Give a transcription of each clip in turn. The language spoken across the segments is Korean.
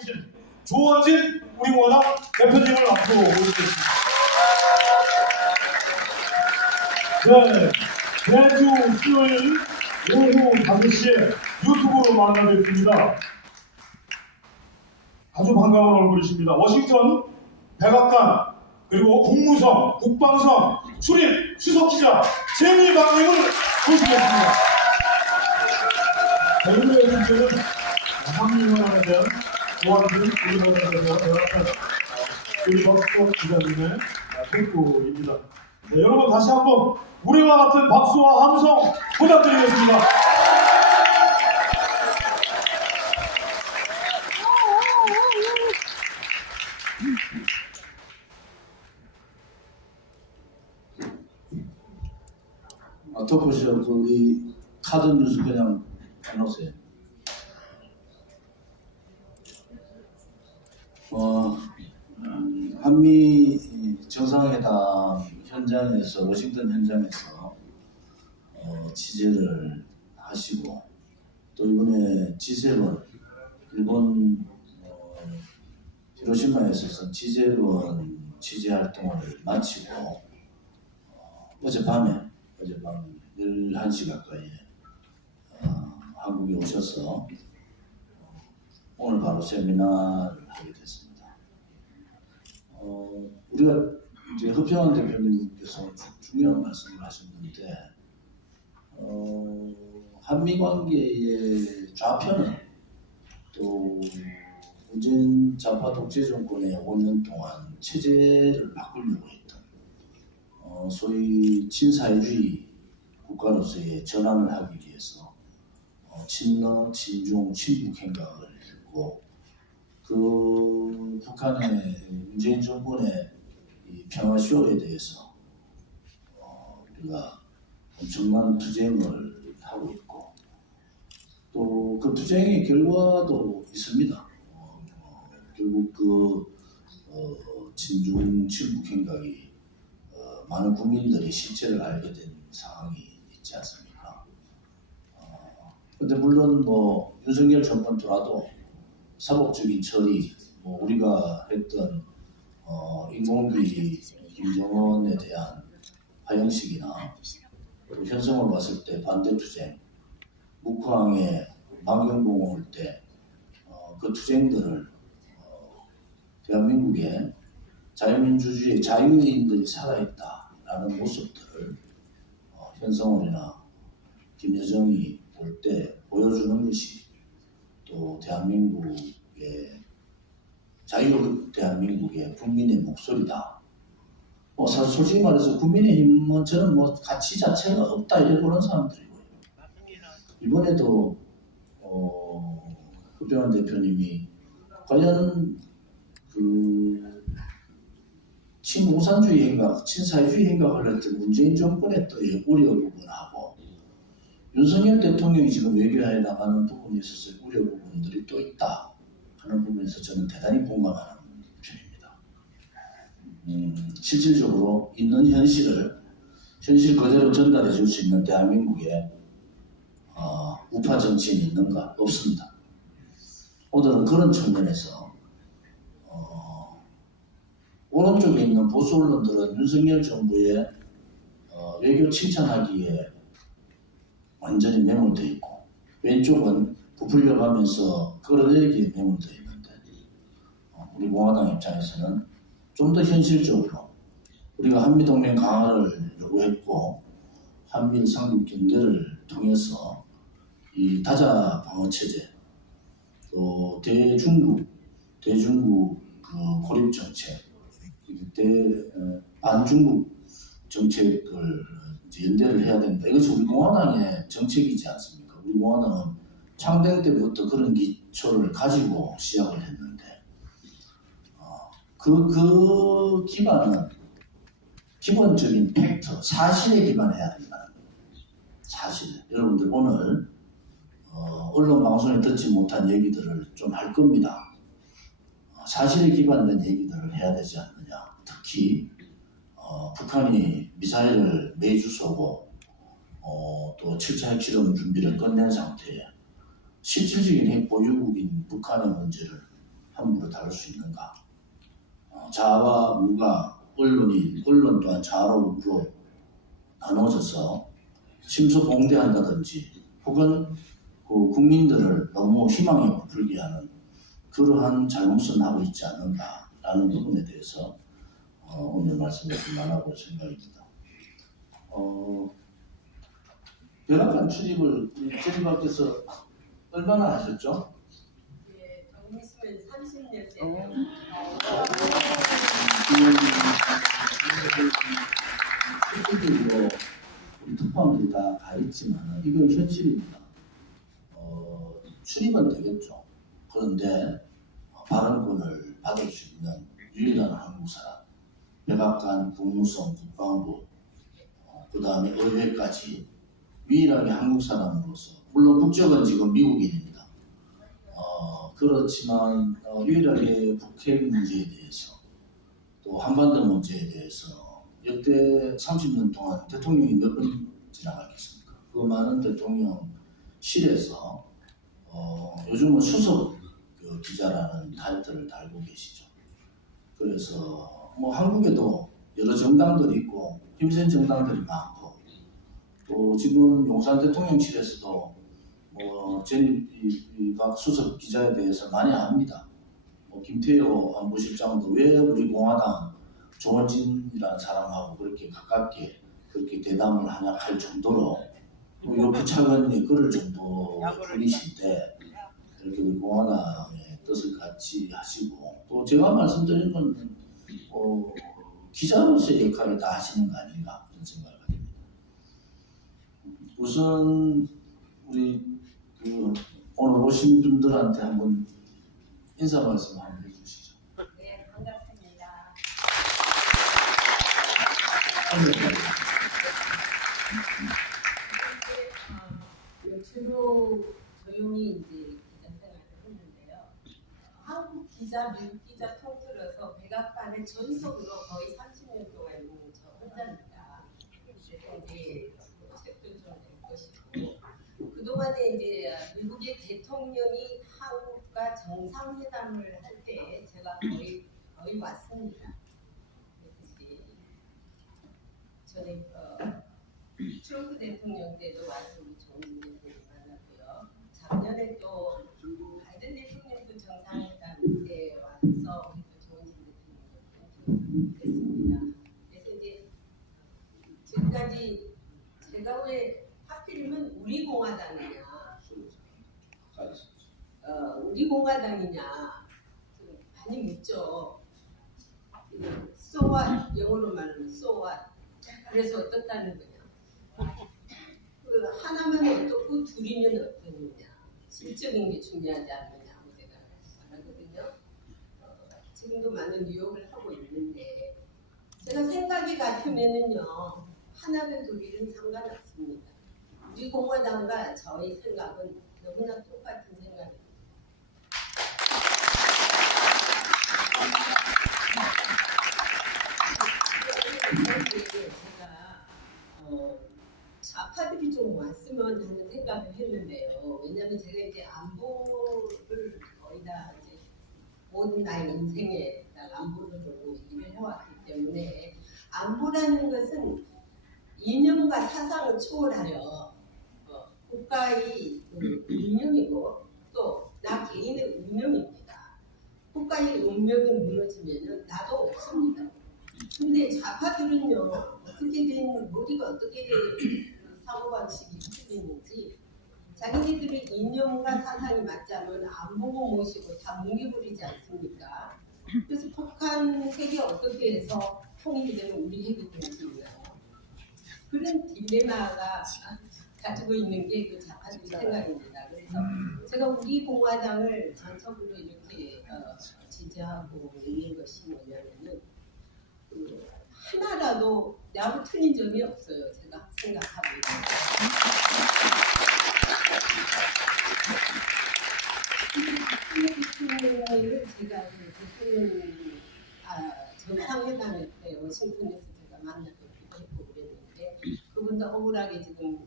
계신 조원진 우리 공화당 대표님을 앞으로 모시겠습니다. 네, 매주 수요일 오후 5시에 유튜브로 만나뵙습니다. 아주 반가운 얼굴이십니다. 워싱턴, 백악관, 그리고 국무성, 국방성, 출입, 수석기자, 재미방님을 모시겠습니다. 오늘의 주제는 한미연합에 대한 조원진 우리보다에 대한 그리고 기자님의 토크입니다. 네, 여러분 다시 한번 우리와 같은 박수와 함성 부탁드리겠습니다. 토크쇼 우리 카드 뉴스 그냥 해놓으세요. 한미 정상회담 현장에서 워싱턴 현장에서 취재를 하시고 또 이번에 G7 일본 히로시마에서 G7 취재 활동을 마치고 어젯밤 11시 가까이에 한국에 오셔서 오늘 바로 세미나를 하게 됐습니다. 우리가 이제 흡정한 대표님께서 중요한 말씀을 하셨는데 한미 관계의 좌표는 또 문재인 좌파 독재 정권의 5년 동안 체제를 바꾸려고 했던 소위 친사회주의 국가로서의 전환을 하기 위해서 친러, 친중, 친북 행각을 했고 그 북한의 문재인 정권의 이 평화쇼에 대해서 우리가 엄청난 투쟁을 하고 있고 또 그 투쟁의 결과도 있습니다. 결국 그 친중, 친북 행각이 많은 국민들이 실체를 알게 된 상황이 있지 않습니까? 근데 물론 뭐 윤석열 정권더라도 사법적인 처리, 뭐 우리가 했던 인공위 김정은에 대한 하형식이나 또 현성을 왔을 때 반대 투쟁, 묵황의 망경봉 올 때 그 투쟁들을 대한민국의 자유민주주의 자유인들이 살아있다라는 모습들을 현성월이나 김여정이 볼 때 보여주는 것이 또 대한민국의 대한민국의 국민의 목소리다. 사실 솔직히 말해서 국민의힘은 저는 가치 자체가 없다 이래 보는 사람들이고요. 이번에도 흡병한 대표님이 과연 그 친공산주의 행각, 친사회주의 행각을 했던 문재인 정권의 또 우려 부분하고 윤석열 대통령이 지금 외교하에 나가는 부분에 있어서 우려 부분들이 또 있다 하는 부분에서 저는 대단히 공감하는 편입니다. 실질적으로 있는 현실 그대로 전달해 줄 수 있는 대한민국에 우파 정치인이 있는가? 없습니다. 오늘은 그런 측면에서 오른쪽에 있는 보수 언론들은 윤석열 정부의 외교 칭찬하기에 완전히 매몰되어 있고 왼쪽은 부풀려 가면서 끌어내리기에 매몰되어 있는데 우리 공화당 입장에서는 좀 더 현실적으로 우리가 한미동맹 강화를 요구했고 한미일 상륙 경제를 통해서 이 다자 방어체제 또 대중국 그 고립 정책 반중국 정책을 이제 연대를 해야 된다. 이것이 우리 공화당의 정책이지 않습니까? 우리 공화당은 창당 때부터 그런 기초를 가지고 시작을 했는데 그 기반은 기본적인 팩트, 사실에 기반해야 된다는 거예요. 사실. 여러분들 오늘 언론 방송에 듣지 못한 얘기들을 좀 할 겁니다. 사실에 기반된 얘기들을 해야 되지 않느냐. 특히 북한이 미사일을 매주 쏘고 또 7차 핵실험 준비를 끝낸 상태에 실질적인 핵 보유국인 북한의 문제를 함부로 다룰 수 있는가? 자와 우가 언론 또한 좌로 우로 나눠져서 심수봉대한다든지 혹은 그 국민들을 너무 희망에 부풀게 하는 그러한 잘못은 하고 있지 않는가라는 부분에 대해서 오늘 말씀을 좀 나눠볼 생각입니다. 백악관 출입을 우리 제리박께서 얼마나 하셨죠? 예, 정리수면 30년 됐네요. 우리 특파원들이 다 가 있지만 이건 현실입니다. 출입은 되겠죠. 그런데 발언권을 받을 수 있는 유일한 한국 사람, 백악관, 국무성, 국방부, 그 다음에 의회까지 유일하게 한국 사람으로서, 물론 국적은 지금 미국인입니다. 그렇지만 유일하게 북핵 문제에 대해서 또 한반도 문제에 대해서 역대 30년 동안 대통령이 몇 번 지나갔겠습니까? 그 많은 대통령실에서 요즘은 수석 기자라는 타이틀을 달고 계시죠. 그래서 뭐 한국에도 여러 정당들이 있고 힘센 정당들이 많고 또 지금 용산 대통령실에서도 제니박 수석 기자에 대해서 많이 압니다. 김태효 안보실장도 왜 우리 공화당 조원진이라는 사람하고 그렇게 가깝게 그렇게 대담을 하냐 할 정도로 옆에 차관이 그럴 정도의 분이신데 이렇게 우리 공화당의 뜻을 같이 하시고 또 제가 말씀드린 건 기자로서의 역할을 다 하시는 거 아닌가 그런 생각을 합니다. 우선 우리 오늘 오신 분들한테 한번 인사 말씀 한번 해주시죠. 네, 반갑습니다. 주로 조용히 이제 기자 생활을 했는데요. 한국 기자, 미국 기자 통틀어서 백악관에 전속으로 거의 30년 동안 있는 저 혼자입니다. 그래서 이제 책도 좀 읽고 싶고 그동안에 이제 미국의 대통령이 한국과 정상회담을 할 때 제가 거의 왔습니다. 그래서 이제 전에 트럼프 대통령 때도 와서 우리 좋은 대통령 만났고요. 작년에 또 바이든 대통령도 정상회담 때 와서 우리 또 좋은 대통령 했습니다. 그래서 이제 지금까지 제가 왜 하필이면 우리 공화당이냐, 우리 공화당이냐 많이 묻죠. So what? 영어로 말하면 so what? 그래서 어떻다는 거냐? 그 하나면 어떻고 둘이면 어떠느냐? 실적인 게 중요하지 않느냐고 제가 말하거든요. 지금도 많은 뉴욕을 하고 있는데 제가 생각이 같으면은요 하나는 둘이는 상관없습니다. 우리 공화당과 저희 생각은 너무나 똑같은 생각입니다. 제가 좌파들이 좀 왔으면 하는 생각을 했는데요. 왜냐하면 제가 이제 안보를 거의 다 이제 온 나의 인생에 안보를 보고 일을 해왔기 때문에 안보라는 것은 이념과 사상을 초월하여 국가의 운명이고 또 나 개인의 운명입니다. 국가의 운명이 무너지면 나도 없습니다. 근데 좌파들은요 어떻게 된 머리가 어떻게 사고방식이 틀리는지 자기네들의 이념과 사상이 맞자면 안 보고 모시고 다 뭉개버리지 않습니까? 그래서 북한 핵이 어떻게 해서 통일이 되면 우리 핵이 되는지요. 그런 딜레마가 가지고 있는 게 그 좌파들 생각입니다. 그래서 제가 우리 공화당을 전적으로 이렇게 지지하고 있는 것이 뭐냐면은 하나라도 나하고 틀린 점이 없어요. 제가 생각하고 있는 대통령을 제가 정상회담 때 워싱턴에서 제가 만나기도 했고 그랬는데 그분도 억울하게 지금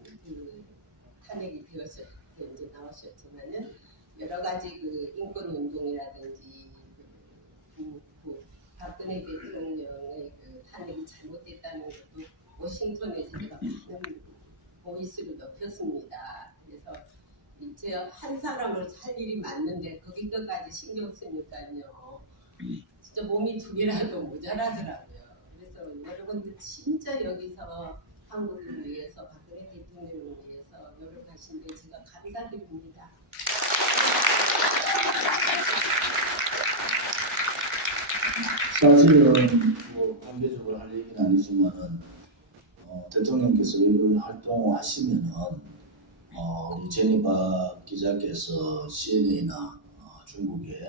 탄핵이 되어서 이제 나오셨지만은 여러 가지 인권 운동이라든지 그 박근혜 대통령의 그 탄핵이 잘못됐다는 것도 워싱턴에서 제가 많은 보이스를 높였습니다. 그래서 이제 한 사람을 살 일이 많는데 거기 것까지 신경 쓰니까요. 진짜 몸이 두 개라도 모자라더라고요. 그래서 여러분들 진짜 여기서 한국을 위해서 박근혜 대통령을 위해서 노력하신 데 제가 감사드립니다. 사실은 뭐 관계적으로 할 얘기는 아니지만은 대통령께서 외부 활동을 하시면은 우리 제니바 기자께서 CNA나 중국의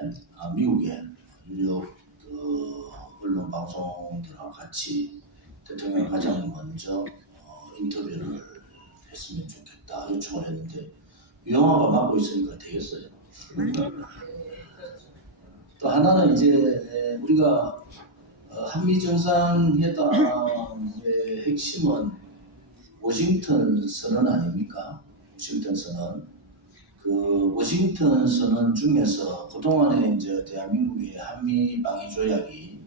미국의 유력 그 언론 방송들하고 같이 대통령 가장 먼저 인터뷰를 했으면 좋겠다 요청을 했는데 유영아가 맡고 있으니까 되겠어요. 또 하나는 이제 우리가 한미 정상회담의 핵심은 워싱턴 선언 아닙니까? 워싱턴 선언. 그 워싱턴 선언 중에서 그동안에 이제 대한민국의 한미 방위 조약이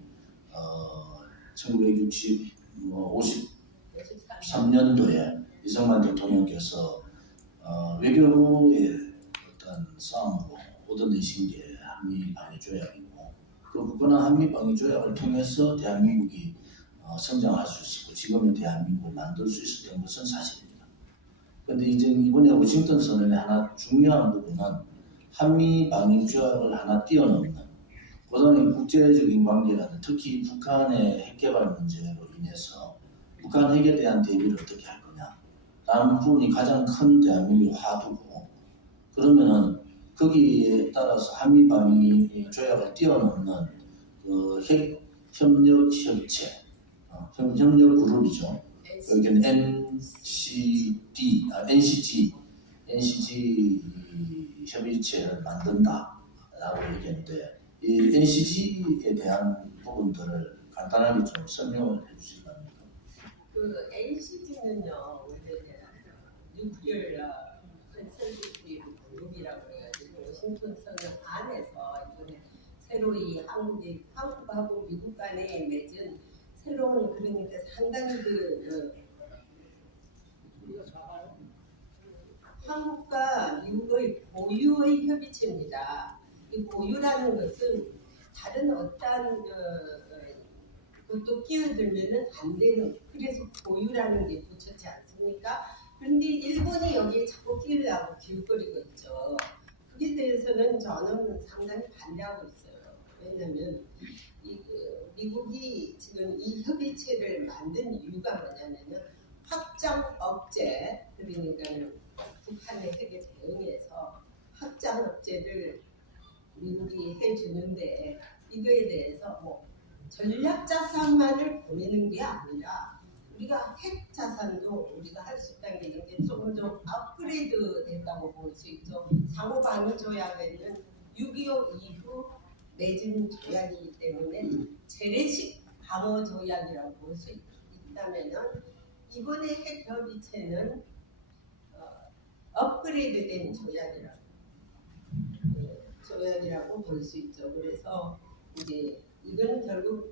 1953년도에 이승만 대통령께서 외교부의 어떤 싸움으로 얻어내신 게 한미 방위 조약이고 그 굳건한 한미 방위 조약을 통해서 대한민국이 성장할 수 있었고 지금의 대한민국을 만들 수 있었던 것은 사실입니다. 그런데 이제 이번에 워싱턴 선언의 하나 중요한 부분은 한미 방위 조약을 하나 뛰어넘는 그다음에 국제적인 관계라는 특히 북한의 핵개발 문제로 인해서 북한 핵에 대한 대비를 어떻게 할 거냐 라는 부분이 가장 큰 대한민국의 화두고 그러면은 거기에 따라서 한미 방위 조약을 뛰어넘는 그 핵 협력 협체, 협력 그룹이죠. 여기는 NCG 협의체를 만든다라고 얘기했는데 이 NCG에 대한 부분들을 간단하게 좀 설명을 해주시기 바랍니다. 그 NCG는요 원래 뉴클리어 컨설티브 그룹이라고 해가지고 워싱턴 선언 안에서 이번에 새로이 한국하고 미국 간에 맺은 새로운 그러니까 상당히 한국과 미국의 고유의 협의체입니다. 이 고유라는 것은 다른 어떠한 것도 끼어들면은 안 되는 그래서 고유라는 게 붙였지 않습니까? 그런데 일본이 여기에 자꾸 끼우려고 기웃거리고 있죠. 그에 대해서는 저는 상당히 반대하고 있어요. 왜냐하면 미국이 지금 이 협의체를 만든 이유가 뭐냐면은 확장 억제 그러니까 북한의 핵에 대응해서 확장 억제를 미국이 해주는데 이거에 대해서 뭐 전략 자산만을 보내는 게 아니라 우리가 핵 자산도 우리가 할 수 있다는 게 이제 조금 더 업그레이드 됐다고 볼 수 있죠. 상호 방위 조약에는 6.25 이후 맺은 조약이기 때문에 재래식 방어 조약이라고 볼 수 있다면은 이번에 핵 협의체는 업그레이드된 조약이라고 볼 수 있죠. 그래서 이제 이건 결국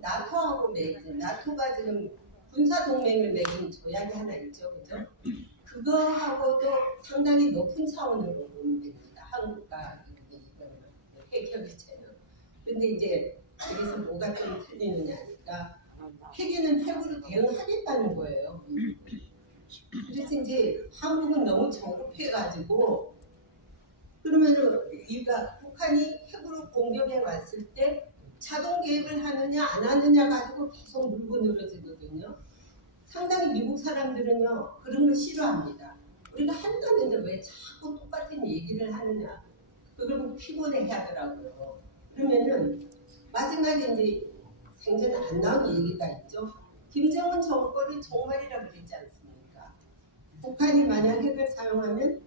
나토하고 맺은 나토가 지금 군사 동맹을 맺은 조약이 하나 있죠, 그죠? 그거하고도 상당히 높은 차원으로 보면 됩니다. 한국과 핵 협의체는. 근데 이제 그래서 뭐가 좀 틀리느냐니까 핵에는 핵으로 대응하겠다는 거예요. 그래서 이제 한국은 너무 저급해가지고 그러면은 이가 북한이 핵으로 공격해 왔을 때 자동 개입을 하느냐 안 하느냐 가지고 계속 물고 늘어지거든요. 상당히 미국 사람들은요 그런 걸 싫어합니다. 우리가 한다는데 왜 자꾸 똑같은 얘기를 하느냐. 그리고 피곤해 하더라고요. 그러면은 마지막에 이제 생전에 안 나온 얘기가 있죠. 김정은 정권이 정말이라고 그랬지 않습니까? 북한이 만약 핵을 사용하면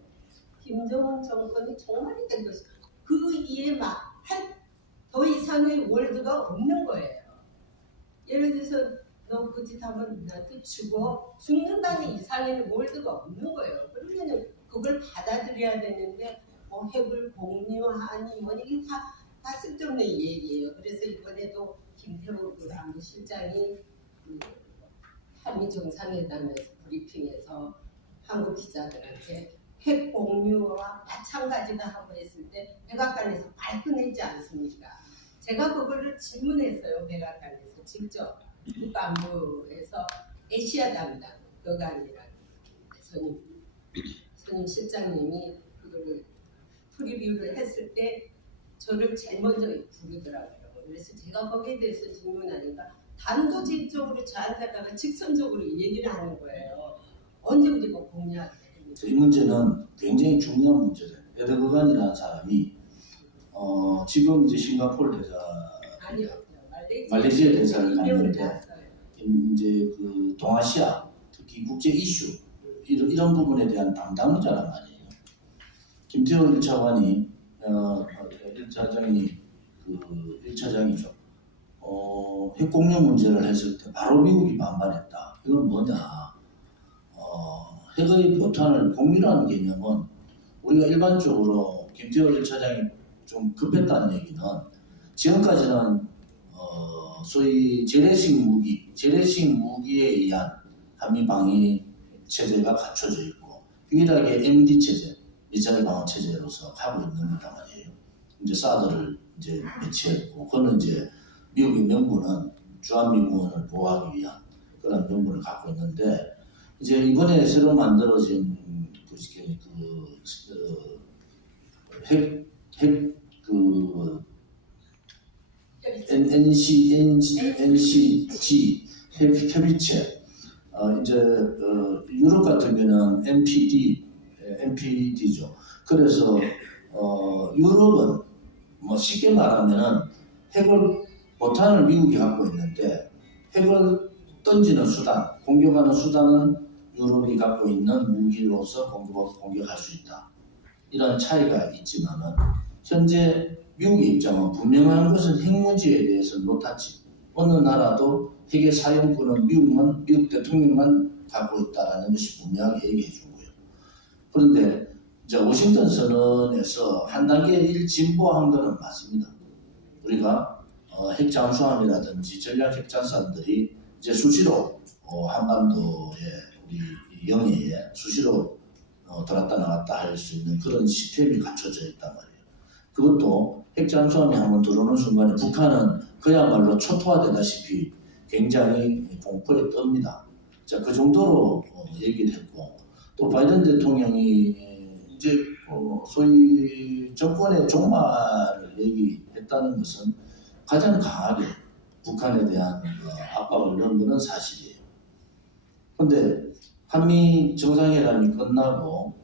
김정은 정권이 정말이 된 것이다. 그 이에 막 더 이상의 월드가 없는 거예요. 예를 들어서 너 그 짓 하면 나한테 죽는다는 이상의 월드가 없는 거예요. 그러면 그걸 받아들여야 되는데 핵을 공유하니 뭐 이게 다 다 쓸데없는 얘기예요. 그래서 이번에도 김태우 안보실장이 한미 정상회담에서 브리핑에서 한국 기자들한테 핵 공유와 마찬가지다 하고 했을 때 백악관에서 발끈했지 않습니까? 제가 그거를 질문했어요. 백악관에서 직접 국가안보에서 아시아 담당 여관이라는 선임 실장님이 그거를 프리뷰를 했을 때 저를 제일 먼저 부르더라고요. 그래서 제가 거기에 대해서 질문하니까 단도직입적으로 저한테다가 직선적으로 얘기를 하는 거예요. 언제 우리가 공유하게 이 문제는 굉장히 중요한 문제예요. 에르도간이라는 사람이 지금 이제 싱가포르 대사, 아니요. 말레이시아 대사를 갔는데 갔어요. 이제 그 동아시아 특히 국제 이슈 이런 부분에 대한 담당자란 말이에요. 김태호 1차관이 1차장이 그 1차장이죠. 핵 공유 문제를 했을 때 바로 미국이 반발했다. 이건 뭐냐? 핵의 포탄을 공유라는 개념은 우리가 일반적으로 김태호 1차장이 좀 급했다는 얘기는 지금까지는 소위 재래식 무기에 의한 한미 방위 체제가 갖춰져 있고 유일하게 MD 체제, 미사일 방어 체제로서 하고 있는 거단 말이에요. 이제 사드를 이제 배치했고, 그거는 이제 미국의 명분은 주한미군을 보호하기 위한 그런 명분을 갖고 있는데, 이제 이번에 새로 만들어진 NCG 협의체, 이제 유럽 같은 경우는 NPD죠. 그래서 유럽은 뭐 쉽게 말하면은 포탄을 미국이 갖고 있는데 핵을 던지는 수단, 공격하는 수단은 유럽이 갖고 있는 무기로서 공격할 수 있다. 이런 차이가 있지만은 현재 미국의 입장은 분명한 것은 핵 문제에 대해서는 노타치. 어느 나라도 핵의 사용권은 미국 대통령만 갖고 있다라는 것이 분명하게 얘기해 준 거예요. 그런데 이제 워싱턴 선언에서 한 단계 진보한 것은 맞습니다. 우리가 핵 잠수함이라든지 전략 핵 잔산들이 이제 수시로 한반도의 우리 영해에 수시로 들었다 나갔다 할 수 있는 그런 시스템이 갖춰져 있단 말이에요. 그것도 핵 잠수함이 한번 들어오는 순간에 북한은 그야말로 초토화되다시피 굉장히 공포에 떱니다. 자, 그 정도로 얘기를 했고, 또 바이든 대통령이 이제 소위 정권의 종말을 얘기했다는 것은 가장 강하게 북한에 대한 압박을 넣은 것은 사실이에요. 그런데 한미 정상회담이 끝나고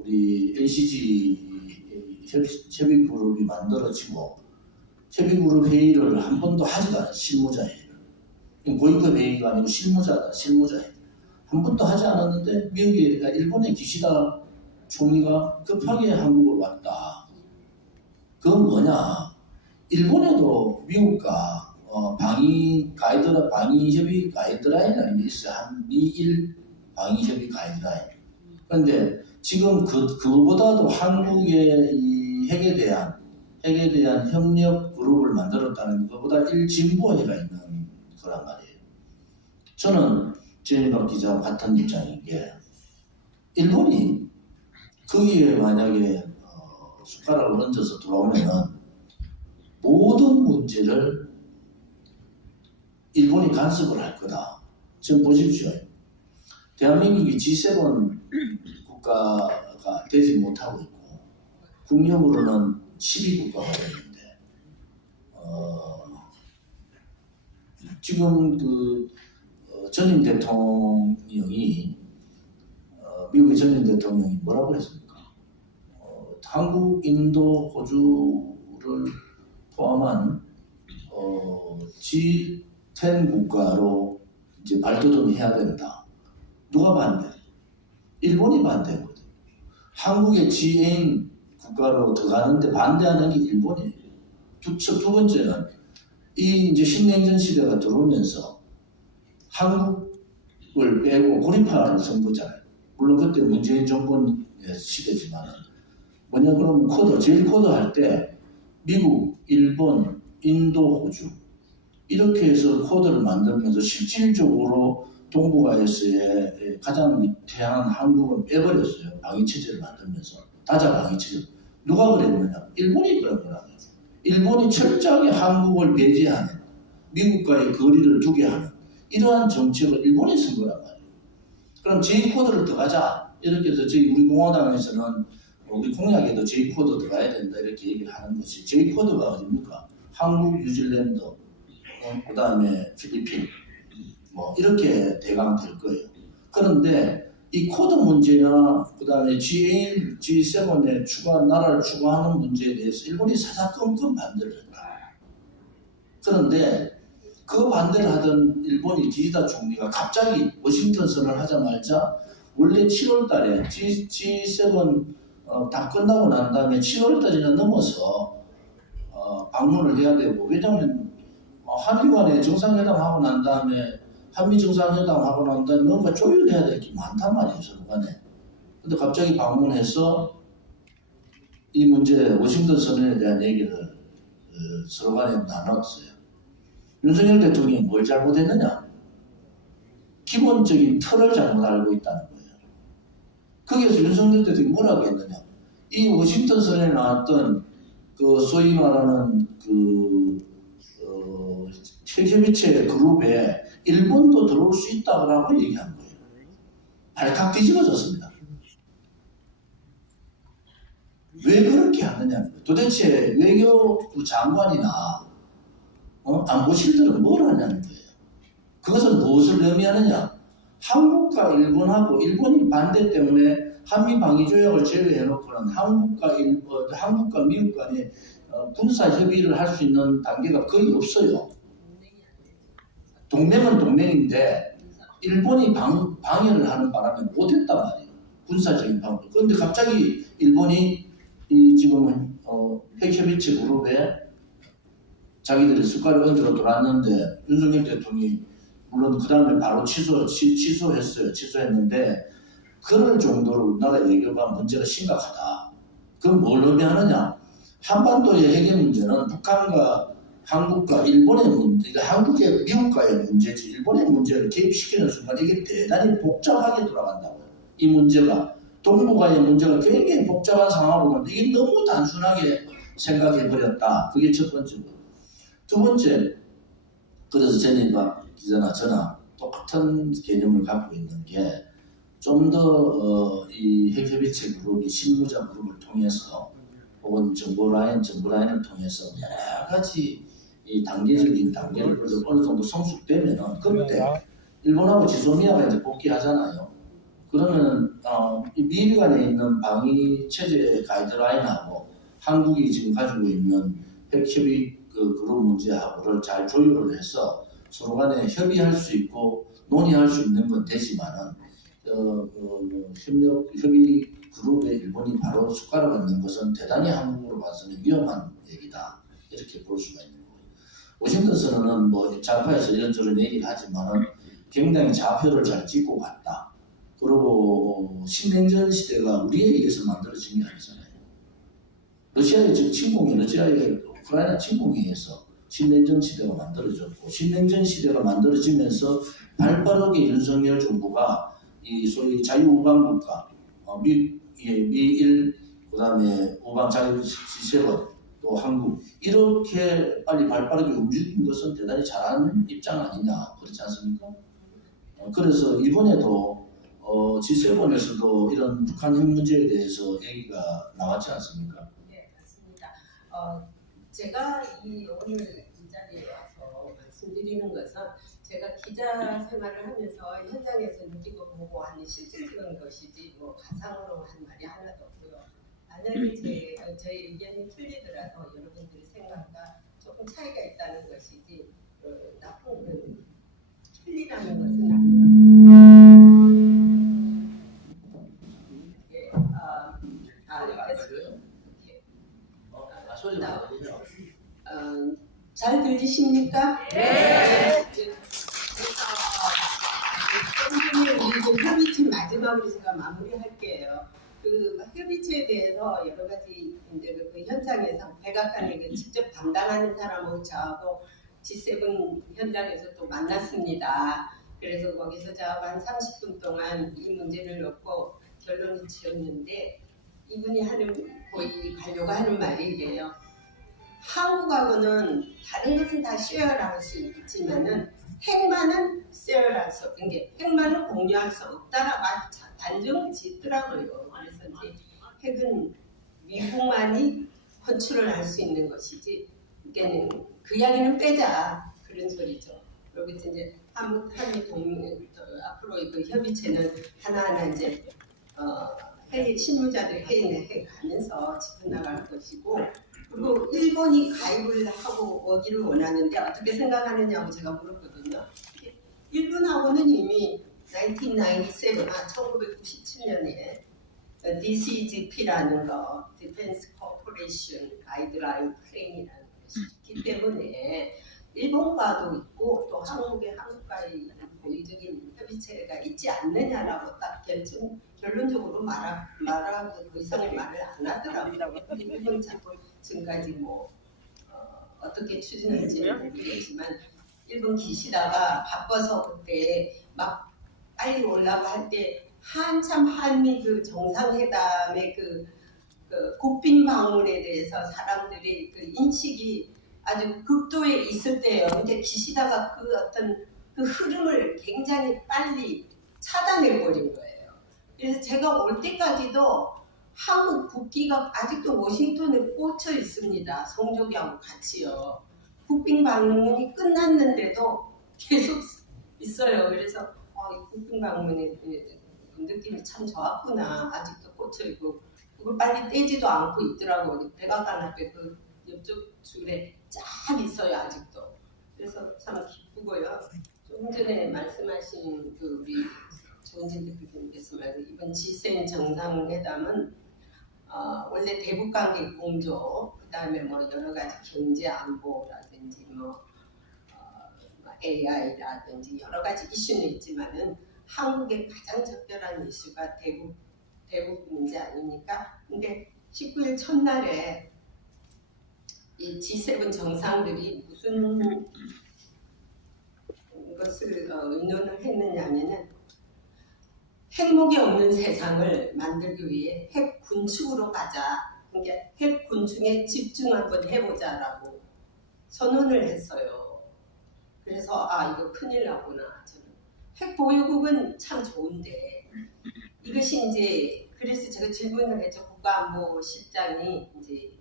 우리 NCG 협의그룹이 만들어지고 협의그룹 회의를 한 번도 하지도 않아요. 실무자 회의를. 고위급 회의가 아니고 실무자 회의. 한 번도 하지 않았는데 일본의 기시다 총리가 급하게 한국으로 왔다. 그건 뭐냐? 일본에도 미국과 방위 협의 가이드라인이라는 게 있어요. 한미일 방위 협의 가이드라인. 그런데 지금 그거보다도 한국의 이 핵에 대한 협력 그룹을 만들었다는 것보다 일진보회가 있는 거란 말이에요. 저는 전인박 기자와 같은 입장인 게 일본이 거기에 만약에 숟가락을 얹어서 들어오면은 모든 문제를 일본이 간섭을 할 거다. 지금 보십시오. 대한민국이 G7 국가가 되지 못하고 있고 국력으로는 12국가가 되는데 지금 전임 대통령이 미국의 전임 대통령이 뭐라고 했습니까? 한국, 인도, 호주를 포함한 G10 국가로 이제 발돋움해야 된다. 누가 반대? 일본이 반대거든. 한국의 G8 국가로 들어가는데 반대하는 게 일본이에요. 두 번째는 이 이제 신냉전 시대가 들어오면서 한국을 빼고 고립화를 선보잖아요. 물론 그때 문재인 정권의 시대지만은 뭐냐 그러면 제일 코드 할 때 미국, 일본, 인도, 호주 이렇게 해서 코드를 만들면서 실질적으로 동북아에서의 가장 위태한 한국은 빼버렸어요. 방위체제를 만들면서. 다자 방위체제. 누가 그랬느냐? 일본이 그런 거라고요. 일본이 철저하게 한국을 배제하는, 미국과의 거리를 두게 하는 이러한 정책을 일본이 쓴 거란 말이에요. 그럼 J코드를 더가자. 이렇게 해서 저희 우리 공화당에서는 우리 공약에도 J코드 들어가야 된다 이렇게 얘기를 하는 것이, J코드가 어딥니까? 한국, 뉴질랜드, 그 다음에 필리핀 뭐 이렇게 대강 될 거예요. 그런데 이 코드 문제나 그 다음에 G8, G7에 나라를 추가하는 문제에 대해서 일본이 사사건건 반대를 했다. 그런데 그 반대를 하던 일본이 기시다 총리가 갑자기 워싱턴 선언을 하자마자 원래 7월 달에 G7 다 끝나고 난 다음에 7월 달이나 넘어서 방문을 해야 되고, 왜냐하면 한일 간에 정상회담 하고 난 다음에 한미 정상회담 하고 난 다음에 뭔가 조율해야 될 게 많단 말이에요, 서로 간에. 근데 갑자기 방문해서 이 문제 워싱턴 선언에 대한 얘기를 서로 간에 나눴어요. 윤석열 대통령이 뭘 잘못했느냐? 기본적인 틀을 잘못 알고 있다는 거예요. 거기에서 윤석열 대통령이 뭐라고 했느냐? 이 워싱턴 선언에 나왔던 그 소위 말하는 그 헬케비체 그룹에 일본도 들어올 수 있다고 얘기한 거예요. 발칵 뒤집어졌습니다. 왜 그렇게 하느냐는 거예요. 도대체 외교부 장관이나 안보실들은 뭘 하냐는 거예요. 그것은 무엇을 의미하느냐? 한국과 일본하고, 일본이 반대 때문에 한미 방위 조약을 제외해놓고는 한국과 미국 간에 군사 협의를 할 수 있는 단계가 거의 없어요. 동맹은 동맹인데 일본이 방해를 하는 바람에 못했단 말이에요. 군사적인 방어. 그런데 갑자기 일본이 이 지금 핵협의체 그룹에 자기들이 숟가락 얹으러 들어왔는데, 윤석열 대통령이 물론 그 다음에 바로 취소했어요. 취소했는데 그럴 정도로 우리나라 외교가 문제가 심각하다. 그럼 뭘 의미하느냐? 한반도의 핵의 문제는 북한과 한국과 일본의 문제, 한국의 미국과의 문제지, 일본의 문제를 개입시키는 순간 이게 대단히 복잡하게 돌아간다고요. 이 문제가 동북아의 문제가 굉장히 복잡한 상황으로 가는데 이게 너무 단순하게 생각해버렸다. 그게 첫 번째고. 두 번째, 그래서 제니가 기자나 저나 똑같은 개념을 갖고 있는 게, 좀 더 이 핵협의체 그룹이 실무자 그룹을 통해서 혹은 정보 라인을 통해서 여러 가지 이 단계를 어느 정도 성숙되면은 그때 일본하고 지소미아가 이제 복귀하잖아요. 그러면은 이 미일 간에 있는 방위 체제 가이드라인하고 한국이 지금 가지고 있는 핵협의 그룹 문제하고를 잘 조율을 해서 서로 간에 협의할 수 있고 논의할 수 있는 건 되지만은 협의 그룹에 일본이 바로 숟가락 얹는 것은 대단히 한국으로 봐서는 위험한 얘기다. 이렇게 볼 수가 있는 거예요. 워싱턴 선언은 뭐 좌파에서 이런저런 얘기를 하지만은 굉장히 좌표를 잘 찍고 갔다. 그리고 신냉전 시대가 우리에 의해서 만들어진 게 아니잖아요. 러시아의 우크라이나 침공에 의해서 신냉전 시대가 만들어졌고, 신냉전 시대가 만들어지면서 발빠르게 윤석열 정부가 이 소위 자유우방국가, 미일, 그 다음에 우방 자유 G7, 또 한국, 이렇게 빨리 발빠르게 움직인 것은 대단히 잘하는 입장 아니냐, 그렇지 않습니까? 그래서 이번에도 G7에서도 이런 북한 핵 문제에 대해서 얘기가 나왔지 않습니까? 네, 맞습니다. 제가 오늘 이 자리에 와서 말씀드리는 것은, 제가 기자 생활을 하면서 현장에서 느끼고 보고 하는 실질적인 것이지 뭐 가상으로 한 말이 하나도 없고요. 만약에 저희 의견이 틀리더라도 여러분들의 생각과 조금 차이가 있다는 것이지 나쁜 틀리라는 것은 아니고요. 잘 들리십니까? 네. 그래서 협의팀 마지막으로 제가 마무리할게요. 그 협의체에 대해서 여러 가지 이제 그 현장에서 백악관에 그 직접 담당하는 사람하고 저하고 G7 현장에서 또 만났습니다. 그래서 거기서 저하고 한 30분 동안 이 문제를 놓고 결론을 지었는데 이분이 거의 가려고 하는 말이 이래요. 한국하고는 다른 것은 다 쉐어를 할 수 있지만은 핵만은 쉐어를 할 수 없는 게 핵만은 공유할 수 없다라고 단정을 짓더라고요. 그래서 이제 핵은 미국만이 컨트롤할 수 있는 것이지 이게는 그 이야기는 빼자 그런 소리죠. 그리고 이제 한미 동맹 앞으로 그 협의체는 하나하나 이제 회의 실무자들 회의에 가면서 지켜나갈 것이고 그리고 일본이 가입을 하고 오기를 원하는데 어떻게 생각하느냐고 제가 물었거든요. 일본하고는 이미 1997년에 DCGP라는 거, Defense Cooperation Guideline Plan이라는 것이 있기 때문에 일본과도 있고 또 한국과의 고의적인 협의체가 있지 않느냐라고 딱 결론적으로 말하고 그 이상의 말을 안 하더라고요. 일본 지금까지 어떻게 추진할지는 모르겠지만 일본 기시다가 바빠서 그때 막 빨리 올라가 할 때 한참 한미 그 정상회담의 그 국빈 방문에 대해서 사람들이 그 인식이 아주 극도에 있을 때예요. 근데 기시다가 그 어떤 그 흐름을 굉장히 빨리 차단해 버린 거예요. 그래서 제가 올 때까지도 한국 국기가 아직도 워싱턴에 꽂혀 있습니다. 성조기하고 같이요. 국빈 방문이 끝났는데도 계속 있어요. 그래서 이 국빈 방문의 느낌이 참 좋았구나. 아직도 꽂혀 있고 그걸 빨리 떼지도 않고 있더라고요. 백악관 앞에 그 옆쪽 줄에 쫙 있어요. 아직도. 그래서 참 기쁘고요. 조금 전에 말씀하신 그 우리 조은진 대표님께서 말한 이번 G7 정상회담은 원래 대북관계 공조, 그다음에 여러 가지 경제 안보라든지 AI라든지 여러 가지 이슈는 있지만은 한국의 가장 적절한 이슈가 대북 문제 아닙니까? 근데 19일 첫날에 이 G7 정상들이 무슨 것을 의논을 했느냐면은 핵무기 없는 세상을 만들기 위해 핵 군축으로 가자. 그러니까 핵 군축에 집중 한번 해보자라고 선언을 했어요. 그래서 이거 큰일 나구나. 저는 핵 보유국은 참 좋은데 이것이 이제 그래서 제가 질문을 했죠. 국가안보실장이 이제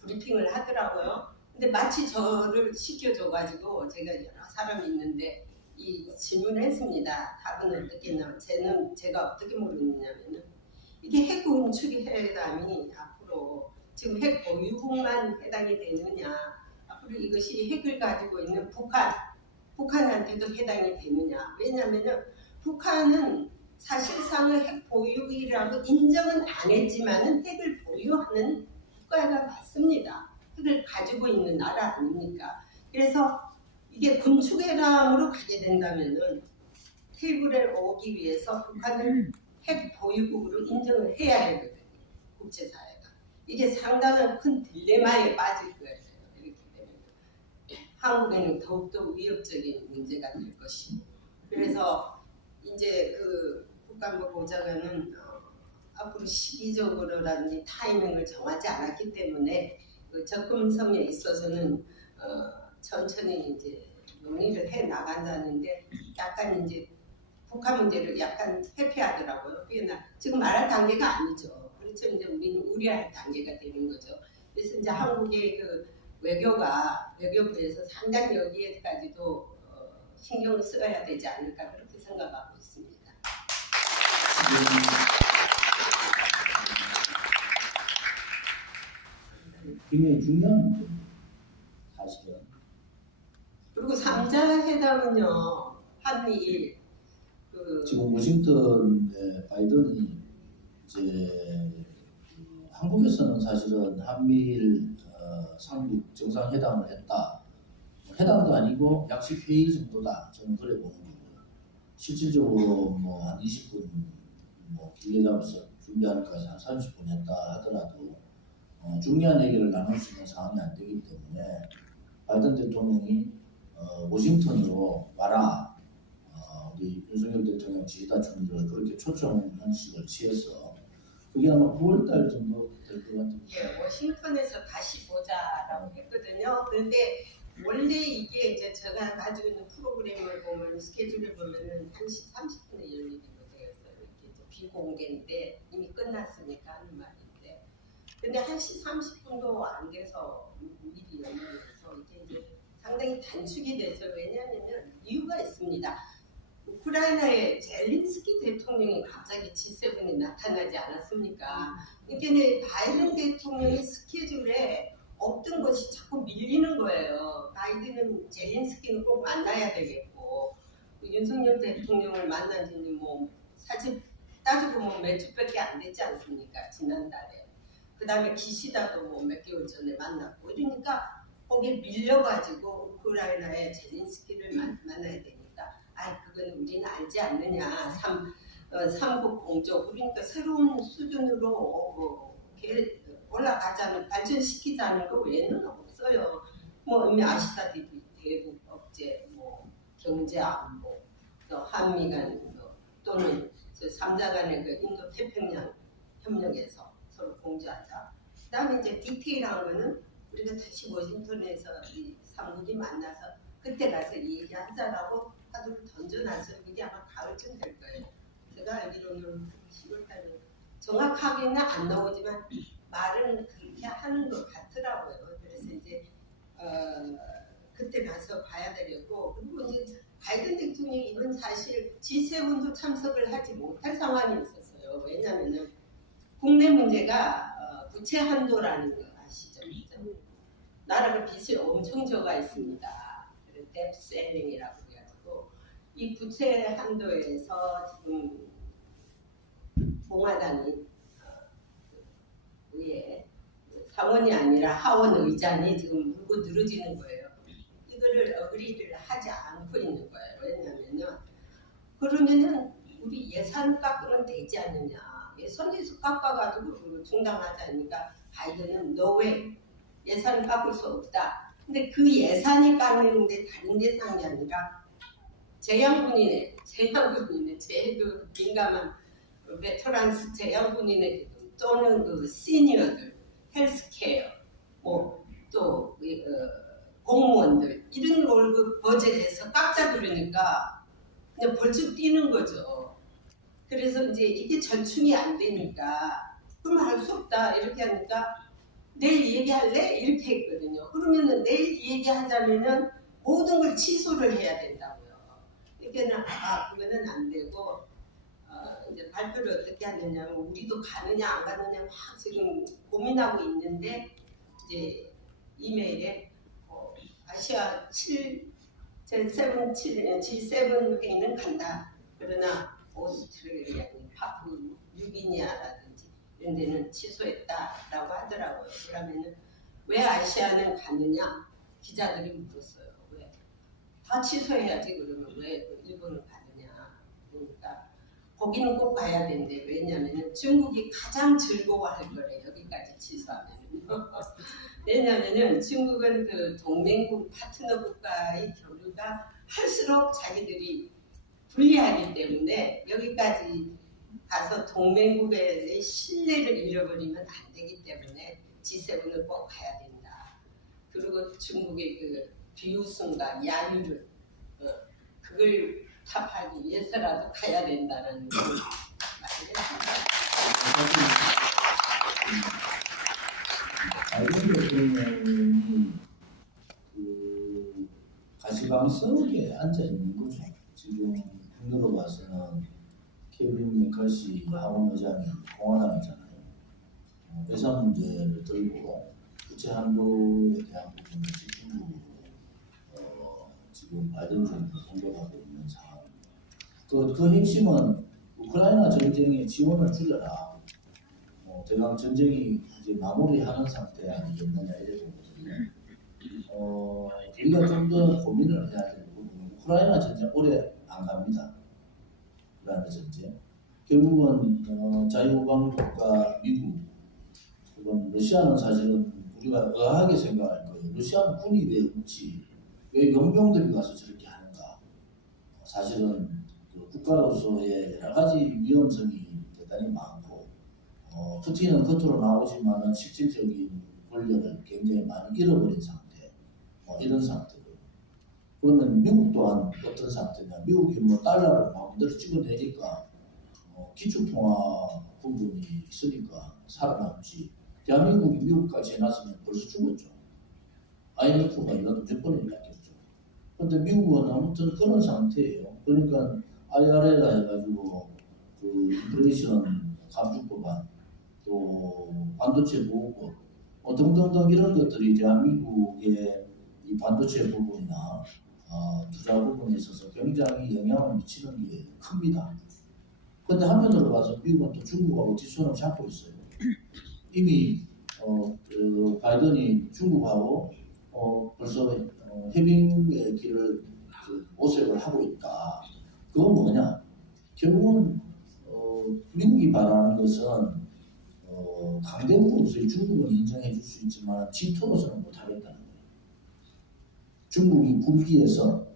브리핑을 하더라고요. 근데 마치 저를 시켜줘가지고 제가 여러 사람이 있는데 이 질문을 했습니다. 답은 어떻게 나와? 제가 어떻게 모르느냐면은 이게 핵 군축 회담이 앞으로 지금 핵 보유국만 해당이 되느냐? 앞으로 이것이 핵을 가지고 있는 북한한테도 해당이 되느냐? 왜냐하면은 북한은 사실상은 핵 보유국이라고 인정은 안 했지만은 핵을 보유하는 국가가 맞습니다. 핵을 가지고 있는 나라 아닙니까? 그래서 이게 군축회담으로 가게 된다면은 테이블에 오기 위해서 북한을 핵 보유국으로 인정을 해야 되거든요. 국제사회가. 이게 상당한 큰 딜레마에 빠질 거예요. 이렇게 되면 한국에는 더욱더 위협적인 문제가 될 것이고 그래서 이제 그 국가안보 보좌관은 앞으로 시기적으로라든지 타이밍을 정하지 않았기 때문에 그 접근성에 있어서는 천천히 이제 논의를 해 나간다는데 약간 이제 북한 문제를 약간 회피하더라고요. 지금 말할 단계가 아니죠. 그렇죠. 이제 우리는 우려할 단계가 되는 거죠. 그래서 이제 한국의 그 외교부에서 상당히 여기에까지도 신경을 써야 되지 않을까 그렇게 생각하고 있습니다. 굉장히 중요한 문제입니다. 사실은. 그리고 3자 회담은요. 한미일 지금 워싱턴에 바이든이 이제 한국에서는 사실은 한미일 상륙 정상회담을 했다. 회담도 아니고 약식 회의 정도다. 저는 그래 보는 거고요. 실질적으로 한 20분 길게 잡아서 준비하는 것까지 한 30분 했다 하더라도 중요한 얘기를 나눌 수 있는 상황이 안 되기 때문에 바이든 대통령이 워싱턴으로 와라 우리 윤석열 대통령 지지자 총리를 그렇게 초청 형식을 취해서 그게 아마 9월달 정도 될 것 같은데. 예, 워싱턴에서 다시 보자라고 했거든요. 그런데 원래 이게 이제 제가 가지고 있는 프로그램을 보면 스케줄을 보면은 1시 30분에 열리기로 되었어요. 이게 이제 비공개인데 이미 끝났으니까 하는 말인데. 근데 1시 30분도 안 돼서 미리 연락해서 이게 이제 상당히 단축이 돼서 왜냐하면 이유가 있습니다. 우크라이나의 젤린스키 대통령이 갑자기 G7에 나타나지 않았습니까? 그러니까 바이든 대통령의 스케줄에 없던 것이 자꾸 밀리는 거예요. 바이든은 젤린스키는 꼭 만나야 되겠고 윤석열 대통령을 만난 지는 뭐 사실 따지고 뭐 몇 주밖에 안 됐지 않습니까? 지난달에. 그 다음에 기시다도 뭐 몇 개월 전에 만났고 이러니까 거기에 밀려가지고 우크라이나의 젤린스키를 만나야 되니까 그건 우리는 알지 않느냐. 삼국 공조 그러니까 새로운 수준으로 올라가자는 발전시키자는 거 외에는 없어요. 뭐 이미 아시다시피 대북 억제, 뭐 경제 안보, 또 한미 간 또는 3자 간의 그 인도 태평양 협력에서 서로 공조하자. 그다음에 이제 디테일한 거는 우리가 다시 워싱턴에서 이 삼국이 만나서 그때 가서 얘기하자라고 카드를 던져놨어요. 그게 아마 가을쯤 될 거예요. 제가 알기로는 10월달에 정확하게는 안 나오지만 말은 그렇게 하는 것 같더라고요. 그래서 이제 그때 가서 봐야 되겠고 그리고 이제 바이든 대통령이 이번 사실 G7도 참석을 하지 못할 상황이 있었어요. 왜냐하면 국내 문제가 부채 한도라는 거 아시죠? 나라가 빚을 엄청 져가 있습니다. 뎁 셀링이라고 해가지고 이 부채 한도에서 지금 공화당이 의회 상원이 아니라 하원 의장이 지금 물고 늘어지는 거예요. 이거를 어그리를 하지 않고 있는 거예요. 왜냐하면은 그러면은 우리 예산 깎으면 되지 않느냐. 예산에서 깎아가지고 중단하자니까 바이든은 노웨이 예산을 깎을 수 없다. 근데 그 예산이 깎는데 다른 대상이 아니라 재향군인의 제일 그 민감한 베테랑스 재향군인의 또는 그 시니어들, 헬스케어, 뭐 또 공무원들 이런 월급 버젯에서 깎자 그러니까 그냥 벌쩍 뛰는 거죠. 그래서 이제 이게 전충이 안 되니까 그럼 할 수 없다 이렇게 하니까 내일 얘기할래? 이렇게 했거든요. 그러면은 내일 얘기하자면은 모든 걸 취소를 해야 된다고요. 그러니까 그거는 안 되고 이제 발표를 어떻게 하느냐, 우리도 가느냐 안 가느냐 막 지금 고민하고 있는데 이제 이메일에 아시아 G7 회의는 간다. 그러나 오스트레일리아, 파푸 뉴기니아라든지 이런 데는 취소했다라고 하더라고요. 그러면은 왜 아시아는 가느냐? 기자들이 물었어요. 왜? 다 취소해야지 그러면 왜 일본은 가느냐? 그러니까 거기는 꼭 가야 된대. 왜냐하면 중국이 가장 즐거워할 거래. 여기까지 취소하면. 왜냐하면 중국은 그 동맹국 파트너 국가의 교류가 할수록 자기들이 불리하기 때문에 여기까지 가서 동맹국의 신뢰를 잃어버리면 안 되기 때문에 G7을 꼭 가야 된다. 그리고 중국의 그 비웃음과 야유를 그걸 타파하기 위해서라도 가야 된다는 말을 했습니다. 바이든 대통령이 그 가시방석에 앉아 있는 거죠. 지금 국내로 봐서는 케빈 메카시 하원 의장이 공화당이잖아요. 예산 문제를 들고 부채 한도에 대한 부분을 집중적으로 지금 바이든 정부가 공격하고 있는 상황입니다. 그 핵심은 우크라이나 전쟁에 지원을 줄여라. 대강 전쟁이 이제 마무리하는 상태 아니겠느냐 이래 보거든요. 우리가 좀 더 고민을 해야 되는 부분은 우크라이나 전쟁 오래 안 갑니다. 우크라이나 전쟁. 결국은 자유우방국가 미국, 그건 러시아는 사실은 우리가 의아하게 생각할 거예요. 러시아는 군이 왜 없지? 왜 용병들이 가서 저렇게 하는가? 사실은 그 국가로서의 여러 가지 위험성이 대단히 많고, 푸틴은 겉으로 나오지만은 실질적인 권력을 굉장히 많이 잃어버린 상태, 이런 상태고요. 그러면 미국 또한 어떤 상태냐? 미국이 뭐 달러를 마음대로 찍어내니까 기축통화 부분이 있으니까 살아남지. 대한민국이 미국까지 해놨으면 벌써 죽었죠. IMF가 일어나도 몇 번을 낚였죠. 그런데 미국은 아무튼 그런 상태예요. 그러니까 IRA라 해가지고 그 인플레이션 감축 법안, 또 반도체 보호법, 등등등 이런 것들이 대한민국의 이 반도체 부분이나 투자 부분에 있어서 굉장히 영향을 미치는 게 큽니다. 그런데 한편으로 봐서 미국은 또 중국하고 뒷손을 잡고 있어요. 이미 바이든이 중국하고 벌써 해빙의 길을 모색을 하고 있다. 그건 뭐냐? 결국은 미국이 바라는 것은 강대국으로서의 중국은 인정해 줄 수 있지만 G2로서는 못하겠다는 거예요. 중국이 굴기에서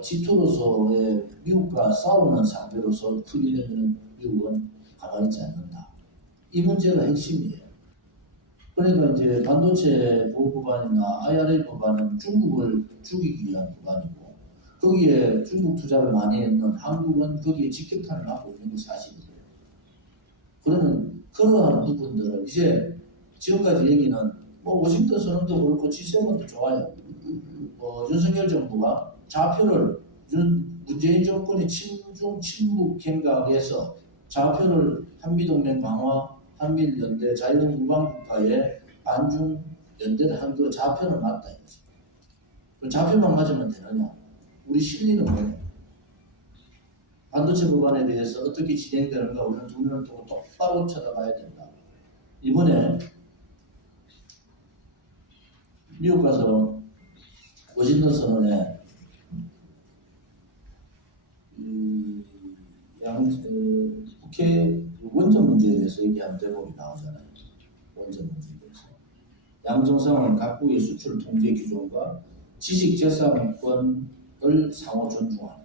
G2로서의 미국과 싸우는 상대로서 크게 되면 미국은 가만히 있지 않는다. 이 문제가 핵심이에요. 그러니까 이제 반도체 보호 법안이나 IRA 법안은 중국을 죽이기 위한 법안이고, 거기에 중국 투자를 많이 했는 한국은 거기에 직격탄을 맞고 있는 게 사실이에요. 그러면 그러한 부분들을 이제 지금까지 얘기는 워싱턴 선언도 그렇고 G7도 좋아요. 윤석열 정부가 좌표를 문재인 정권의 친중 친북 행각에서 좌표를 한미동맹 강화, 한미연대, 자유우방국가의 반중 연대를 한 그 좌표는 맞다 이거지. 그 좌표만 맞으면 되느냐? 우리 실리는 뭐냐? 반도체 법안에 대해서 어떻게 진행되는가 우리는 두 눈을 뜨고 똑바로 쳐다봐야 된다. 이번에 미국 가서 워싱턴 선언에 국회 원전 문제에 대해서 얘기한 대목이 나오잖아요. 원전 문제에 대해서. 양정상은 각국의 수출 통제 기존과 지식재산권을 상호 존중하는.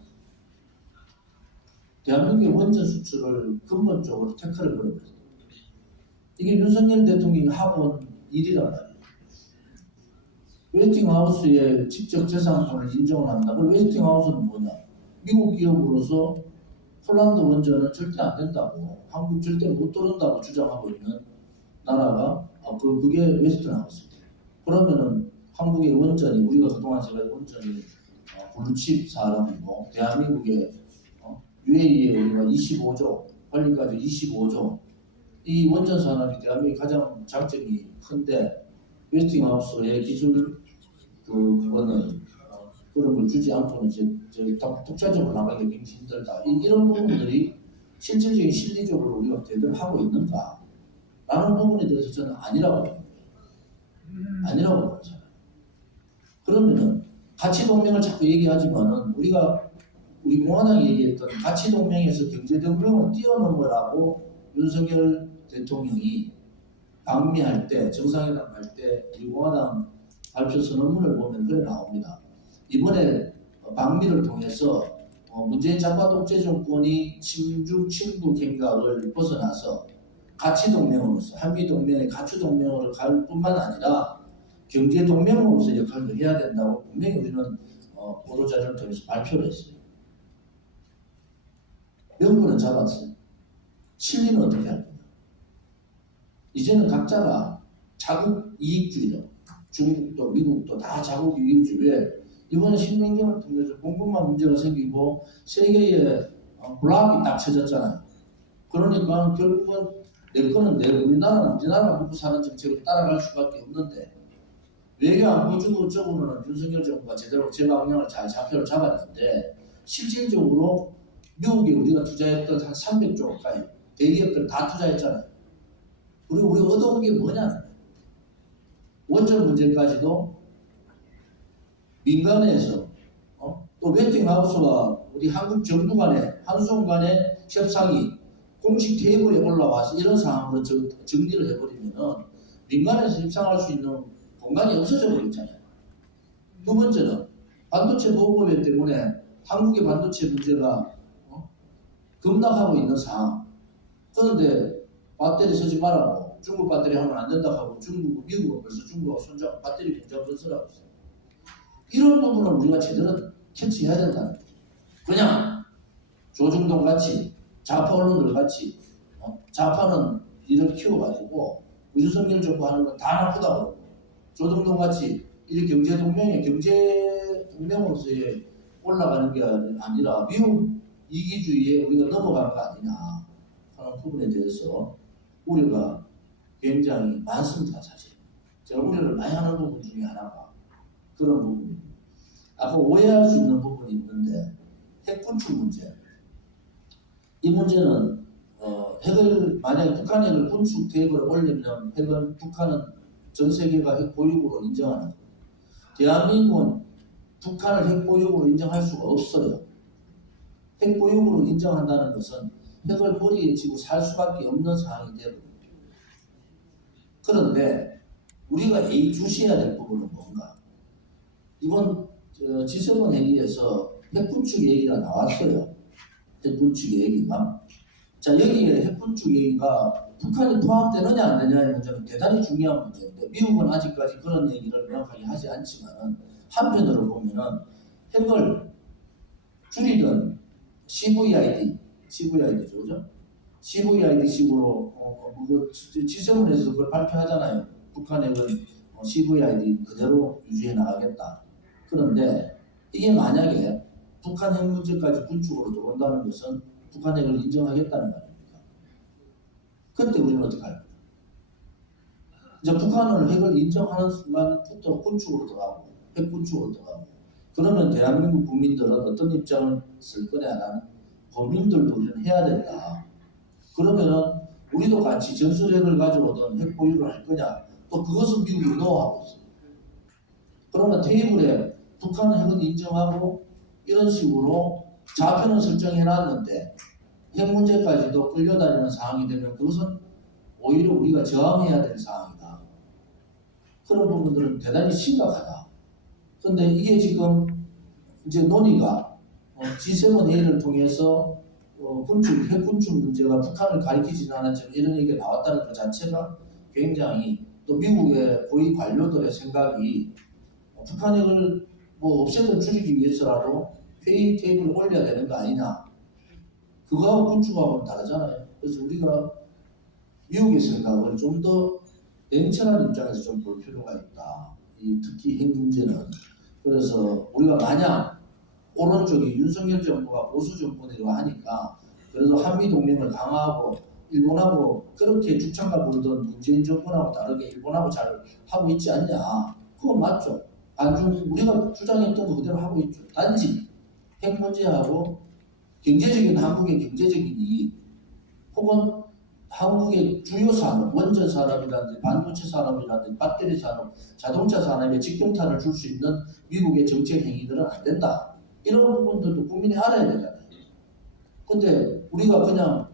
대한민국의 원전 수출을 근본적으로 태클을 걸어버렸어요. 이게 윤석열 대통령이 하고 온 일이란 말이에요. 웨스팅하우스의 직접 재산권을 인정을 한다. 그럼 웨스팅하우스는 뭐냐? 미국 기업으로서 폴란드 원전은 절대 안 된다고, 한국 절대 못 들어온다고 주장하고 있는 나라가 그게 웨스팅하우스예요. 그러면은 한국의 원전이, 우리가 그동안 제가 원전이 블루칩 사람이고, 대한민국의 UAE에 우리가 25조, 관리까지 25조, 이 원전 산업이 대한민국의 가장 장점이 큰데 웨스팅하우스의 기술 그거는 그런 걸 주지 않고는 이제 독자적으로 나가기 굉장히 힘들다. 이런 부분들이 실질적인 실리적으로 우리가 제대로 하고 있는가? 라는 부분에 대해서 저는 아니라고 보는 거예요. 아니라고 보는 사람. 그러면은 가치 동맹을 자꾸 얘기하지만은 우리 공화당이 얘기했던 가치 동맹에서 경제 동맹을 뛰어넘으라고 윤석열 대통령이 방미할 때, 정상회담 할 때 우리 공화당 발표 선언문을 보면 그래 나옵니다. 이번에 방미를 통해서 문재인 좌파 독재 정권이 친중 친북 행각을 벗어나서 가치 동맹으로서 한미 동맹의 가치 동맹으로 갈 뿐만 아니라 경제 동맹으로서 역할을 해야 된다고 분명히 우리는 보도 자료를 통해서 발표를 했어요. 명분은 잡았어요. 실리는 어떻게 할 거냐? 이제는 각자가 자국 이익주의로, 중국도 미국도 다 자국 이익주의에 이번에 신냉전을 통해서 공급망 문제가 생기고 세계에 블락이 딱 쳐졌잖아요. 그러니까 결국은 내 거는 우리나라는 우리나라가 먹고 사는 정책을 따라갈 수밖에 없는데, 외교안보적으로는 윤석열 정부가 제대로 제 방향을 잘 좌표를 잡았는데, 실질적으로 미국에 우리가 투자했던 한 300조 가까이 대기업들 다 투자했잖아요. 그리고 우리가 얻어온 게 뭐냐는 거예요. 원전 문제까지도 민간에서 또 웨스팅하우스가 우리 한국 정부 간에 한수원 간의 협상이 공식 테이블에 올라와서 이런 상황으로 정리를 해버리면은 민간에서 협상할 수 있는 공간이 없어져 버렸잖아요. 두 번째는 반도체 보호법에 때문에 한국의 반도체 문제가 급락하고 있는 상황. 그런데 배터리 쓰지 말라고 중국 배터리 하면 안 된다고 하고 미국은 벌써 중국하고 손잡고 배터리 공장 건설하고 있어요. 이런 부분을 우리가 제대로 캐치해야 된다는 거죠. 그냥 조중동 같이 좌파 언론들 같이 좌파는 이를 키워가지고 윤석열 정부 하는 건 다 나쁘다고 그러고 조중동 같이 이 경제 동맹으로서의 올라가는 게 아니라 미국 이기주의에 우리가 넘어가는 거 아니냐 하는 부분에 대해서 우려가 굉장히 많습니다. 사실 제가 우려를 많이 하는 부분 중에 하나가 그런 부분입니다. 아까 오해할 수 있는 부분이 있는데 핵군축 문제. 이 문제는 핵을 만약에 북한 핵을 군축 테이블에 올리면 핵은 북한은 전 세계가 핵 보유국으로 인정하는 겁니다. 대한민국은 북한을 핵 보유국으로 인정할 수가 없어요. 핵 보유국으로 인정한다는 것은 핵을 머리에 쥐고 살 수밖에 없는 상황이 되거든요. 그런데 우리가 예의주시해야 될 부분은 뭔가? 이번 G7 회의에서 핵군축 얘기가 나왔어요. 핵군축 얘기가. 자, 여기에 핵군축 얘기가 북한이 포함되느냐 안 되느냐의 문제는 대단히 중요한 문제인데 미국은 아직까지 그런 얘기를 명확하게 하지 않지만은 한편으로 보면은 핵을 줄이든 CVID죠, 그죠? CVID식으로 G7에서 그걸 발표하잖아요. 북한 핵은 CVID 그대로 유지해 나가겠다. 그런데 이게 만약에 북한 핵 문제까지 군축으로 들어온다는 것은 북한 핵을 인정하겠다는 말입니다. 그때 우리는 어떻게 할까요? 이제 북한을 핵을 인정하는 순간부터 군축으로 들어가고 핵 군축으로 들어가고 그러면 대한민국 국민들은 어떤 입장을 쓸 거냐라는 고민들도 우리는 해야 된다. 그러면은 우리도 같이 전술핵을 가져오든 핵 보유를 할 거냐 또 그것은 미국이 노하고 있습니다. 그러면 테이블에 북한 핵은 인정하고 이런 식으로 좌표는 설정해 놨는데 핵 문제까지도 끌려다니는 상황이 되면 그것은 오히려 우리가 저항해야 될 상황이다. 그런 부분들은 대단히 심각하다. 그런데 이게 지금 이제 논의가 G7 회의를 통해서 핵 군축 문제가 북한을 가리키지는 않았지만 이런 얘기가 나왔다는 것 자체가 굉장히 또 미국의 고위 관료들의 생각이 북한 핵을 없애든 줄이기 위해서라도 회의 테이블에 올려야 되는 거 아니냐. 그거하고 군축하고는 다르잖아요. 그래서 우리가 미국의 생각을 좀 더 냉철한 입장에서 좀 볼 필요가 있다. 특히 핵 문제는. 그래서 우리가 만약 오른쪽이 윤석열 정부가 보수 정권이라고 하니까 그래도 한미 동맹을 강화하고 일본하고 그렇게 죽창가 부르던 문재인 정권하고 다르게 일본하고 잘 하고 있지 않냐. 그건 맞죠. 우리가 주장했던 거 그대로 하고 있죠. 단지 핵 문제하고 한국의 경제적인 이익 혹은 한국의 주요 산업, 원전 산업이라든지 반도체 산업이라든지 배터리 산업, 자동차 산업에 직경탄을 줄 수 있는 미국의 정책 행위들은 안 된다. 이런 부분들도 국민이 알아야 되잖아요. 근데 우리가 그냥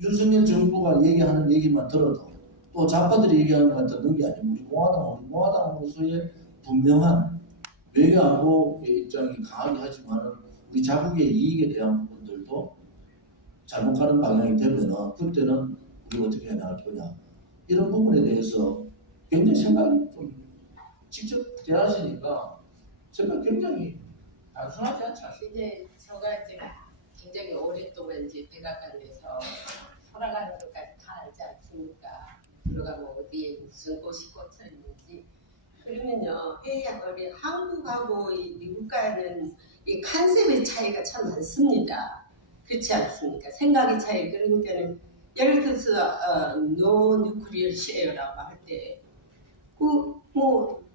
윤석열 정부가 얘기하는 얘기만 들어도 또 좌파들이 얘기하는 것만 듣는 게 아니고 우리 공화당으로서의 분명한 외교안보의 입장이 강하게 하지만은 우리 자국의 이익에 대한 부분들도 잘못 가는 방향이 되면은 그때는 우리가 어떻게 해야 할 거냐 이런 부분에 대해서 굉장히 생각이 좀 직접 대하시니까 생각 굉장히 단순하지 않지 않습니까? 이제 저가 이제 굉장히 오랫동안 이제 백악관에서 돌아가는 것까지 다 알지 않습니까? 들어가면 어디에 무슨 꽃이 꽂혀 있는지. 그러면요, 우리 한국하고 이 미국과는 이 컨셉의 차이가 참 많습니다. 그렇지 않습니까? 생각의 차이. 그러니까는 예를 들어서 노 뉴클리어 쉐어라고 할 때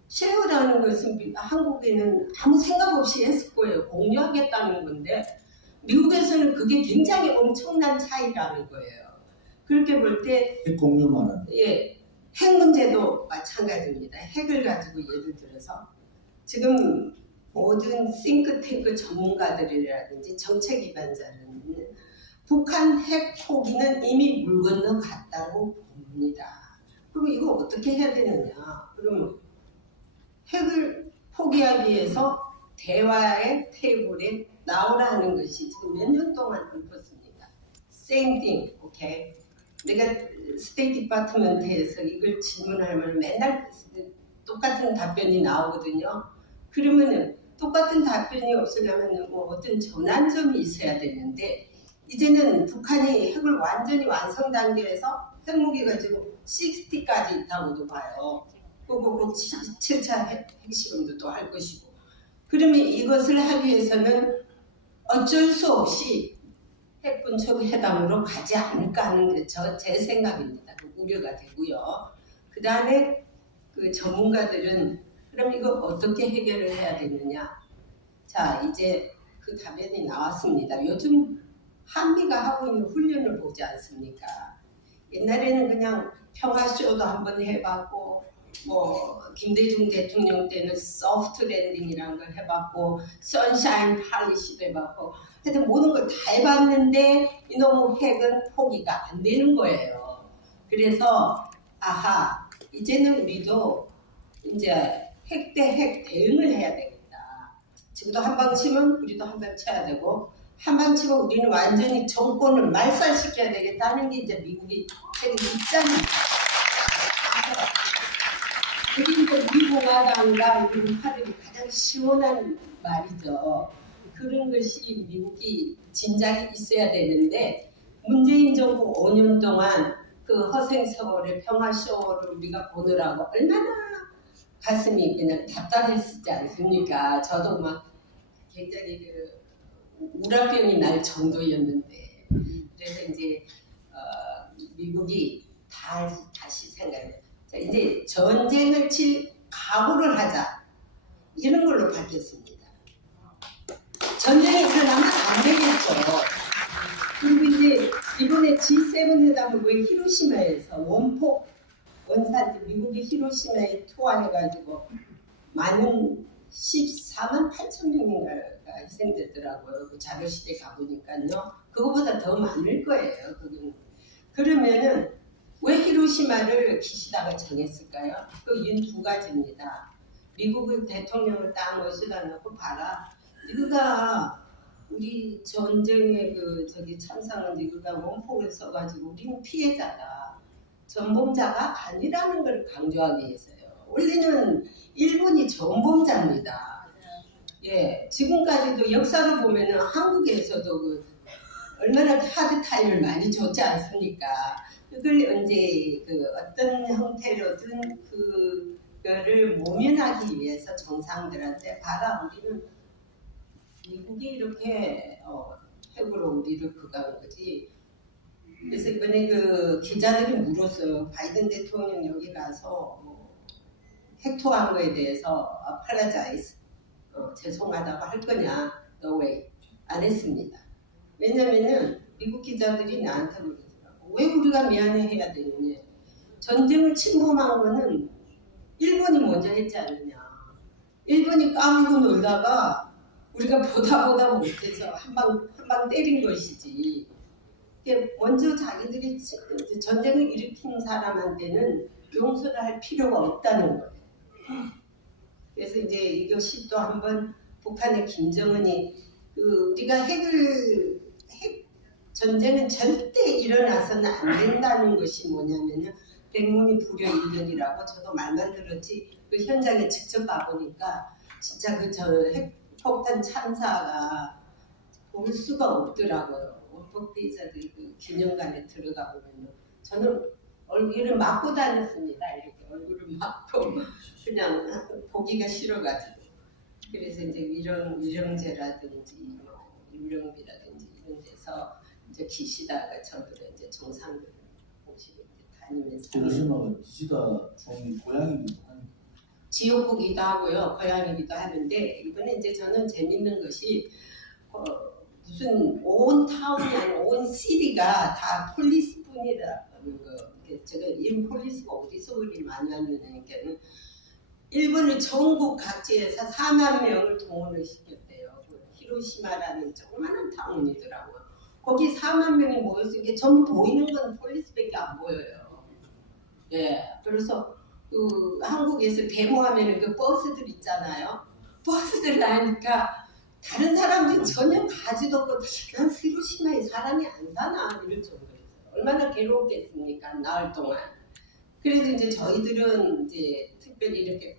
쉐어라는 것은 한국에는 아무 생각 없이 했을 거예요. 공유하겠다는 건데 미국에서는 그게 굉장히 엄청난 차이라는 거예요. 그렇게 볼 때 핵 공유만은 핵 문제도 마찬가지입니다. 핵을 가지고 예를 들어서 지금 모든 싱크탱크 전문가들이라든지 정책 기반자는 북한 핵 포기는 이미 물 건너갔다고 봅니다. 그럼 이거 어떻게 해야 되느냐? 그러면 핵을 포기하기 위해서 대화의 테이블에 나오라는 것이 지금 몇 년 동안 읊었습니다. Same thing, 오케이? 내가 스테이트 디파트먼트에서 이걸 질문하면 맨날 똑같은 답변이 나오거든요. 그러면은 똑같은 답변이 없으려면 뭐 어떤 전환점이 있어야 되는데 이제는 북한이 핵을 완전히 완성 단계에서 핵무기가 지금 60까지 있다고도 봐요. 그리고 7차 핵실험도 또 할 것이고. 그러면 이것을 하기 위해서는 어쩔 수 없이 핵군축 회담으로 가지 않을까 하는 게 제 생각입니다. 우려가 되고요. 그 다음에 그 전문가들은 그럼 이거 어떻게 해결을 해야 되느냐. 자, 이제 그 답변이 나왔습니다. 요즘 한미가 하고 있는 훈련을 보지 않습니까? 옛날에는 그냥 평화쇼도 한번 해봤고 뭐 김대중 대통령 때는 소프트 랜딩이라는 걸 해봤고 선샤인 팔리시도 해봤고 하여튼 모든 걸 다 해봤는데 이놈의 핵은 포기가 안 되는 거예요. 그래서 아하 이제는 우리도 이제 핵 대 핵 대응을 해야 되겠다. 지금도 한방 치면 우리도 한방 쳐야 되고 한방 치고 우리는 완전히 정권을 말살시켜야 되겠다는 게 이제 미국이 핵 입장입니다. 그리고 미공화당과 우리 우파들이 가장 시원한 말이죠. 그런 것이 미국이 진작에 있어야 되는데 문재인 정부 5년 동안 그 허생세월의 평화쇼를 우리가 보느라고 얼마나 가슴이 그냥 답답했지 않습니까? 저도 막 굉장히 그 우라병이 날 정도였는데 그래서 이제 미국이 다시 생각해요. 자, 이제 전쟁을 칠 각오를 하자 이런 걸로 바뀌었습니다. 전쟁이 일어나면 안 되겠죠. 그리고 이제 이번에 G7 회담을 왜 히로시마에서 원폭 원산 미국이 히로시마에 투하해가지고 많은 14만 8천 명인가가 희생됐더라고요. 그 자료실에 가보니까요. 그거보다 더 많을 거예요. 그러면은 왜 히로시마를 기시다가 정했을까요? 그 이유는 두 가지입니다. 미국의 대통령을 딱 모셔다 놓고 봐라. 네가 우리 전쟁의 참상은 네가 원폭을 써가지고 우리는 피해자다. 전범자가 아니라는 걸 강조하기 위해서요. 원래는 일본이 전범자입니다. 예, 지금까지도 역사를 보면은 한국에서도 얼마나 하드 타임을 많이 줬지 않습니까? 그걸 언제 어떤 형태로든 그거를 모면하기 위해서 정상들한테 봐라 우리는 미국이 이렇게 핵으로 우리를 그간 거지. 그래서 이번에 그 기자들이 물었어요. 바이든 대통령 여기 가서 핵 투하한 거에 대해서 apologize 죄송하다고 할 거냐? No way. 안 했습니다. 왜냐면은 미국 기자들이 나한테 그러더라고. 왜 우리가 미안해해야 되느냐. 전쟁을 침범한 거는 일본이 먼저 했지 않느냐. 일본이 까불고 놀다가 우리가 보다 못해서 한 방 때린 것이지. 먼저 자기들이 전쟁을 일으킨 사람한테는 용서를 할 필요가 없다는 거예요. 그래서 이제 이것이 또 한번 북한의 김정은이 우리가 핵 전쟁은 절대 일어나서는 안 된다는 것이 뭐냐면은 백문이 불여 일견이라고 저도 말만 들었지 그 현장에 직접 가보니까 진짜 핵폭탄 참사가 볼 수가 없더라고요. 원폭 피해자들 기념관에 들어가 보면 저는 얼굴을 막고 다녔습니다. 이렇게 얼굴을 막고 그냥 보기가 싫어가지고 그래서 이제 위령제라든지 유령비라든지 이런 데서 이제 기시다가 저들은 이제 정상들을 모시고 다니면서 히로시마가 기시다 종이 고향이기도 한 지역구기도 하고요, 고향이기도 하는데 이번에 이제 저는 재밌는 것이 무슨 온 타운이 아니라 온 시리가 다 폴리스뿐이라는 거. 제가 이 폴리스가 어디서 우리 많이 하느냐니까는 일본은 전국 각지에서 4만 명을 동원을 시켰대요. 그 히로시마라는 조그마한 타운이더라고요. 거기 4만 명이 모였으니까 전부 보이는 건 폴리스밖에 안 보여요. 예, 그래서 그 한국에서 데모하면은 그 버스들 있잖아요. 버스들 나니까 다른 사람들이 전혀 가지도 없고 난 히로시마에 사람이 안 사나 이럴 정도였어요. 얼마나 괴로웠겠습니까? 나흘 동안. 그래도 이제 저희들은 이제 특별히 이렇게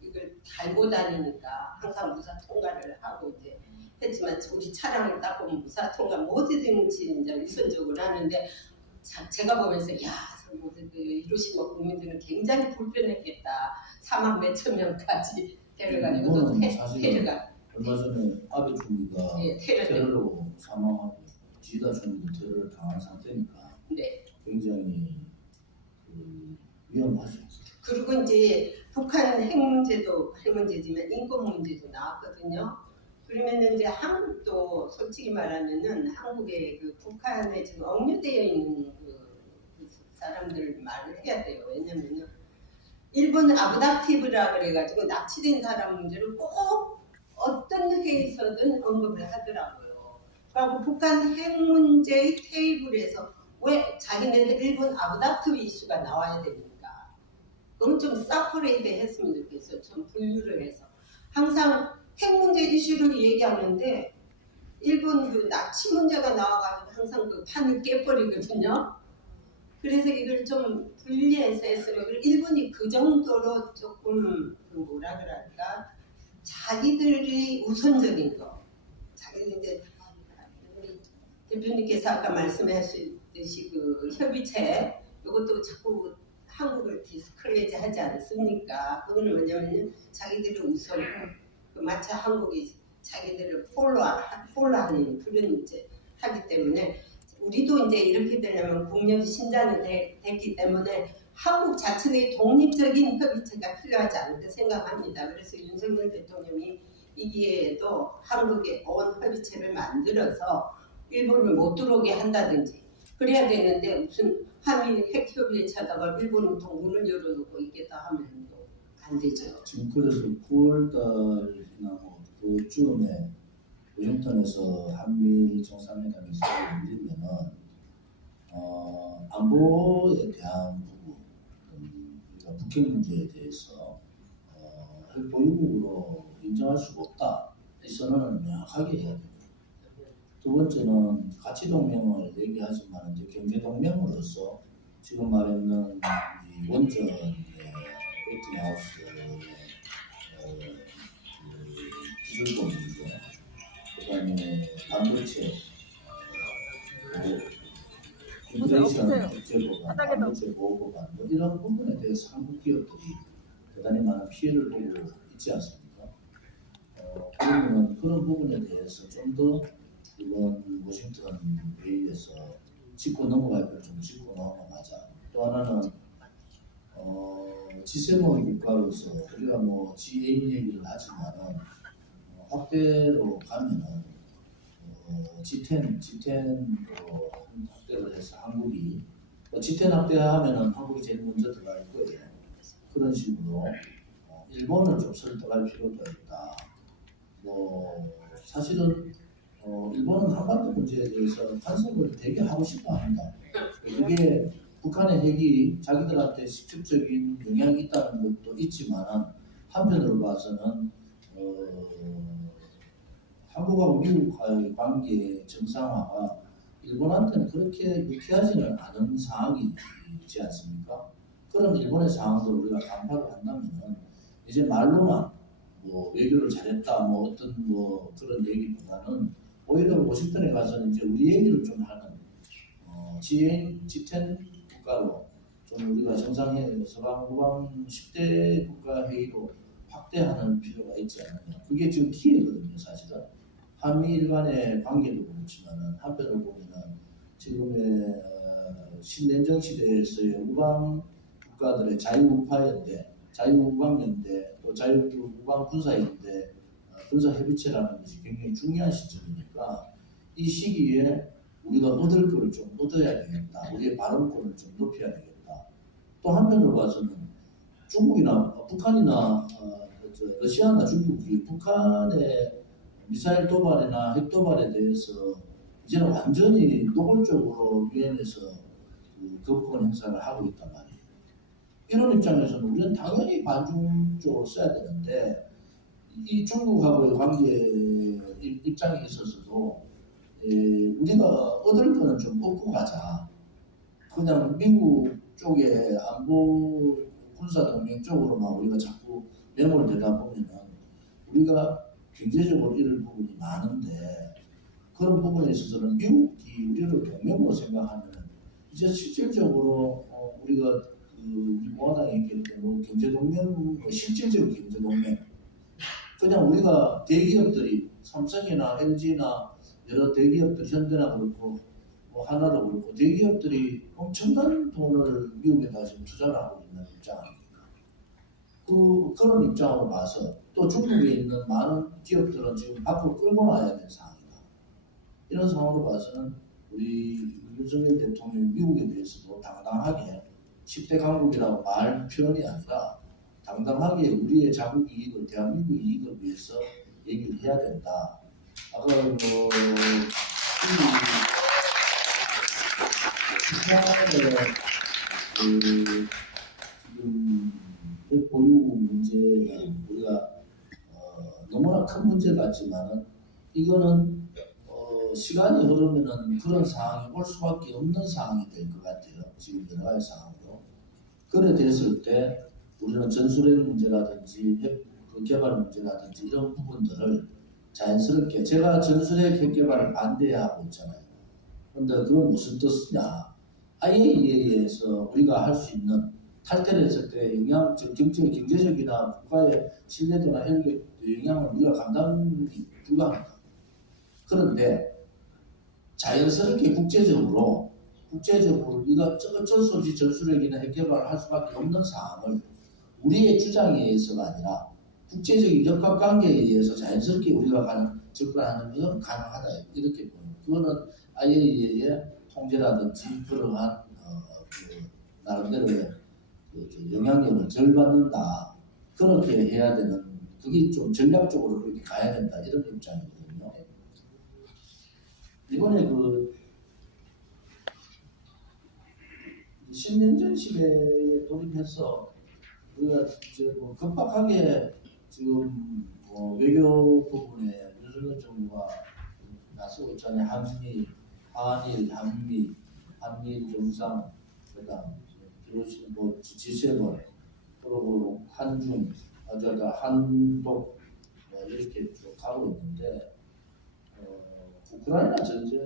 이걸 달고 다니니까 항상 무사 통과를 하고 이제 했지만 우리 차량을 딱 보면 무사 통과 뭐든지 이제 우선적으로 하는데 제가 보면서 야, 그 히로시마 국민들은 굉장히 불편했겠다. 4만 몇천 명까지 데려가지고 또 데려가. 얼마 전에 아베 총리가 예, 테러로 사망하고 지다 총리도 테러를 당한 상태니까 네. 굉장히 위험하죠. 그리고 이제 북한 핵 문제도 핵 문제지만 인권 문제도 나왔거든요. 그러면 이제 한국도 솔직히 말하면은 한국의 그 북한에 지금 억류되어 있는 그 사람들 말을 해야 돼요. 왜냐면은 일본 아부다티브라 그래가지고 납치된 사람 문제를 꼭 어떤 회의에서든 언급을 하더라고요. 그리고 북한 핵 문제 테이블에서 왜 자기네들 일본 아부다티브 이슈가 나와야 됩니까? 그럼 좀 세퍼레이트 했으면 좋겠어요. 좀 분류를 해서 항상 핵 문제 이슈를 얘기하는데 일본 그 납치 문제가 나와가지고 항상 그 판을 깨버리거든요. 그래서 이걸 좀 분리해서 했으면 일본이 그 정도로 조금 그 뭐라 그럴까 자기들이 우선적인 거 자기들 이제 우리 대표님께서 아까 말씀하셨듯이 그 협의체 이것도 자꾸 한국을 디스크레이트 하지 않습니까? 그거는 뭐냐면 자기들이 우선 그 마치 한국이 자기들을 폴로하는 그런 이제 하기 때문에 우리도 이제 이렇게 되려면 국력이 신장이 됐기 때문에 한국 자체의 독립적인 협의체가 필요하지 않을까 생각합니다. 그래서 윤석열 대통령이 이 기회에도 한국의 온 협의체를 만들어서 일본을 못 들어오게 한다든지 그래야 되는데 무슨 한미 핵협의에 차다가 일본은 또 문을 열어놓고 있겠다 하면 또 안 되죠. 지금 그래서 9월달이나 뭐 그쯤에 워싱턴에서 한미일 정상회담에서 열리면은 안보에 대한 부분, 그러니까 북핵 문제에 대해서 핵 보유국으로 인정할 수가 없다. 이 선언을 명확하게 해야 됩니다. 두 번째는 가치 동맹을 얘기하지만 이제 경제 동맹으로서 지금 말했는 이 원전의 웨스팅하우스의 기술권 문제, 그다음에 반도체, 인플레이션 억제 보관, 반도체 보호 보관 뭐 이런 부분에 대해서 한국 기업들이 대단히 많은 피해를 보고 있지 않습니까? 그러면 그런 부분에 대해서 좀 더 이번 워싱턴 회의에서 짚고 넘어갈 걸 좀 짚고 넘어가자. 또 하나는 G7 국가로서 우리가 뭐 G8 얘기를 하지만은 확대로 가면은 G10로 확대를 해서 한국이 G10 확대하면은 한국이 제일 먼저 들어갈 거예요. 그런 식으로 일본을 좀 설득할 필요가 있다. 뭐 사실은 일본은 한반도 문제에 대해서 간섭을 되게 하고 싶어 합니다. 그게 북한의 핵이 자기들한테 직접적인 영향이 있다는 것도 있지만 한편으로 봐서는 한국하고 미국과의 관계 정상화가 일본한테는 그렇게 유쾌하지는 않은 상황이지 않습니까? 그런 일본의 상황도 우리가 간파를 한다면은 이제 말로만 뭐 외교를 잘했다 뭐 어떤 뭐 그런 얘기보다는 오히려 워싱턴에 가서는 이제 우리 얘기를 좀 하는 G10 국가로 좀 우리가 정상회의 서방 후방 10대 국가 회의로 확대하는 필요가 있지 않느냐. 그게 지금 기회거든요, 사실은. 한미일 간의 관계도 그렇지만은 한편으로 보면은 지금의 신냉정 시대에서의 우방 국가들의 자유우파연대, 자유우방연대, 또 자유우방군사연대, 군사협의체라는 것이 굉장히 중요한 시점이니까 이 시기에 우리가 얻을 것을 좀 얻어야 되겠다. 우리의 발언권을 좀 높여야 되겠다. 또 한편으로 봐서는 중국이나 북한이나 러시아나 중국이 북한의 미사일 도발이나 핵 도발에 대해서 이제는 완전히 노골적으로 유엔에서 거부권 행사를 하고 있단 말이에요. 이런 입장에서는 우리는 당연히 반중적으로 써야 되는데 이 중국하고의 관계 입장에 있어서도 우리가 얻을 거는 좀 얻고 가자. 그냥 미국 쪽에 안보 군사동맹 쪽으로만 우리가 자꾸 매몰 되다 보면은 우리가 경제적으로 잃을 부분이 많은데 그런 부분에 있어서는 미국이 우리를 동맹으로 생각하면은 이제 실질적으로 우리가 공화당에 있기 때문에 경제동맹, 실질적 경제동맹 그냥 우리가 대기업들이 삼성이나 LG나 여러 대기업들 현대나 그렇고 뭐 하나도 그렇고 대기업들이 엄청난 돈을 미국에다 지금 투자를 하고 있는 입장 아닙니까? 그런 입장으로 봐서 또 중국에 있는 많은 기업들은 지금 밖으로 끌고 나와야 되는 상황이다. 이런 상황으로 봐서는 우리 윤석열 대통령이 미국에 대해서도 당당하게 10대 강국이라고 말 표현이 아니라 당당하게 우리의 자국 이익을 대한민국 이익을 위해서 얘기를 해야 된다. 아까 지금 핵 보유 문제가 우리가 너무나 큰 문제 같지만은 이거는 시간이 흐르면은 그런 상황이 올 수밖에 없는 상황이 될 것 같아요. 지금 여러 가지 상황으로. 그래 됐을 때 우리는 전술핵 문제라든지 핵 개발 문제라든지 이런 부분들을 자연스럽게 제가 전술핵 핵 개발을 반대하고 있잖아요. 그런데 그건 무슨 뜻이냐? IAEA에서 우리가 할 수 있는 탈퇴를 했을 때 경제적이나 국가의 신뢰도나 영향을 우리가 감당이 불가합니다. 그런데 자연스럽게 국제적으로 우리가 어쩔 수 없이 전술핵이나 핵 개발을 할 수밖에 없는 상황을 우리의 주장에 의해서가 아니라 국제적인 역학관계에 의해서 자연스럽게 우리가 접근하는 것은 가능하다 이렇게 보는 그거는 IAEA의 통제라든지 그러한 나름대로의 영향력을 덜 받는다 그렇게 해야 되는 그게 좀 전략적으로 그렇게 가야 된다 이런 입장이거든요. 이번에 신냉전 시대에 돌입해서 우리가 급박하게 지금 외교 부분에 윤석열 정부가 나서고 있잖아요. 한일, 한미 정상, 그다음 G7 그리고 한중, 한독 이렇게 쭉 가고 있는데 우크라이나 전쟁에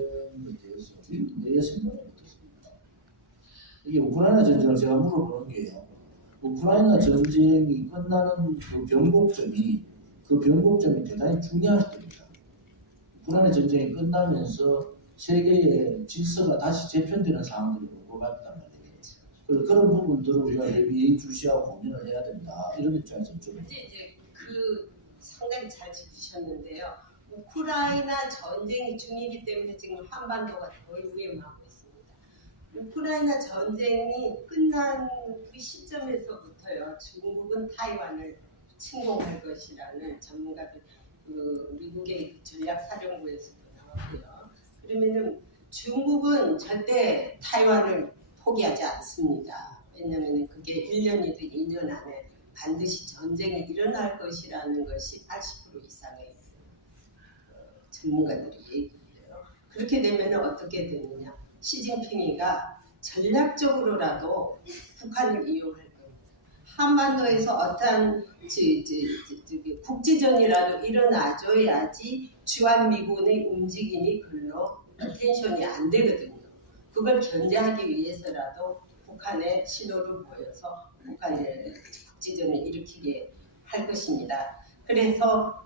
대해서 미국의 생각은 어떻습니까? 이게 우크라이나 전쟁을 제가 물어보는 게요. 우크라이나 전쟁이 끝나는 그 변곡점이 대단히 중요할 때입니다. 우크라이나 전쟁이 끝나면서 세계의 질서가 다시 재편되는 상황들이 올 것 같단 말이에요. 그런 부분들을 우리가 예의주시하고 고민을 해야 된다. 이런 입장에서 좀. 이제 상당히 잘 짚으셨는데요. 우크라이나 전쟁이 중이기 때문에 지금 한반도가 더 위험하고 있습니다. 우크라이나 전쟁이 끝난 그 시점에서부터요. 중국은 타이완을 침공할 것이라는 전문가들 미국의 전략사령부에서도 나왔고요. 그러면은 중국은 절대 타이완을 포기하지 않습니다. 왜냐하면 그게 1년이든 2년 안에 반드시 전쟁이 일어날 것이라는 것이 80% 이상의 전문가들이 얘기해요. 그렇게 되면 어떻게 되느냐? 시진핑이가 전략적으로라도 북한을 이용할 겁니다. 한반도에서 어떠한 국지전이라도 일어나줘야지 주한미군의 움직임이 별로 텐션이 안 되거든요. 그걸 견제하기 위해서라도 북한에 신호를 보여서 북한의 국지전을 일으키게 할 것입니다. 그래서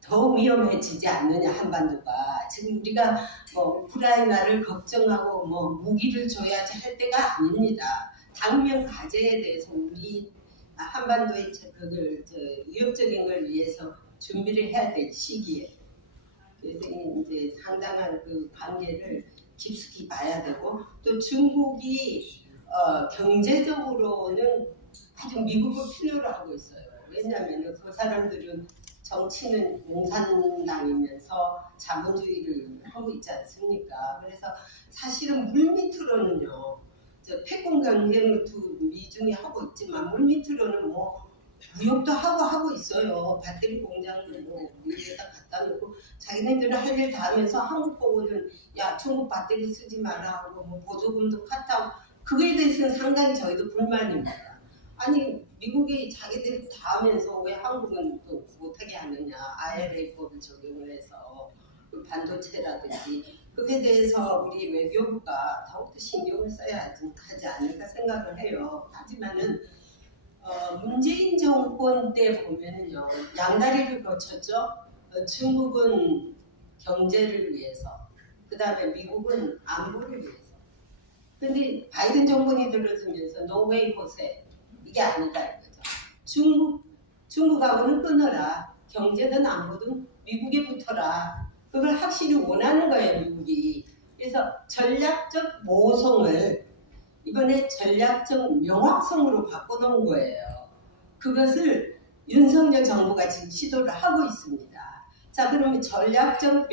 더 위험해지지 않느냐 한반도가. 지금 우리가 우크라이나를 걱정하고 무기를 줘야지 할 때가 아닙니다. 당면 과제에 대해서 우리 한반도의 위협적인 걸 위해서 준비를 해야 될 시기에 그래서 이제 상당한 그 관계를 깊숙이 봐야 되고 또 중국이 경제적으로는 아주 미국을 필요로 하고 있어요. 왜냐하면 그 사람들은 정치는 공산당이면서 자본주의를 하고 있지 않습니까? 그래서 사실은 물밑으로는요, 저 패권 경쟁을 두 미중이 하고 있지만 물밑으로는 뭐 무역도 하고 있어요. 배터리 공장을 뭐 미국에다 갖다 놓고 자기네들은 할 일 다 하면서 한국 보고는 야 중국 배터리 쓰지 마라 하고 뭐 보조금도 카트하고 그거에 대해서는 상당히 저희도 불만입니다. 아니 미국이 자기들 다 하면서 왜 한국은 또 못하게 하느냐. IRA법을 적용을 해서 그 반도체라든지 그에 대해서 우리 외교부가 더욱더 신경을 써야 하지 않을까 생각을 해요. 하지만은 문재인 정권 때 보면은요 양다리를 거쳤죠. 중국은 경제를 위해서, 그 다음에 미국은 안보를 위해서. 근데 바이든 정권이 들어서면서 노웨이 호세 이게 아니다 이거죠. 중국하고는 끊어라. 경제든 안보든 미국에 붙어라. 그걸 확실히 원하는 거예요 미국이. 그래서 전략적 모성을 이번에 전략적 명확성으로 바꿔놓은 거예요. 그것을 윤석열 정부가 지금 시도를 하고 있습니다. 자, 그러면 전략적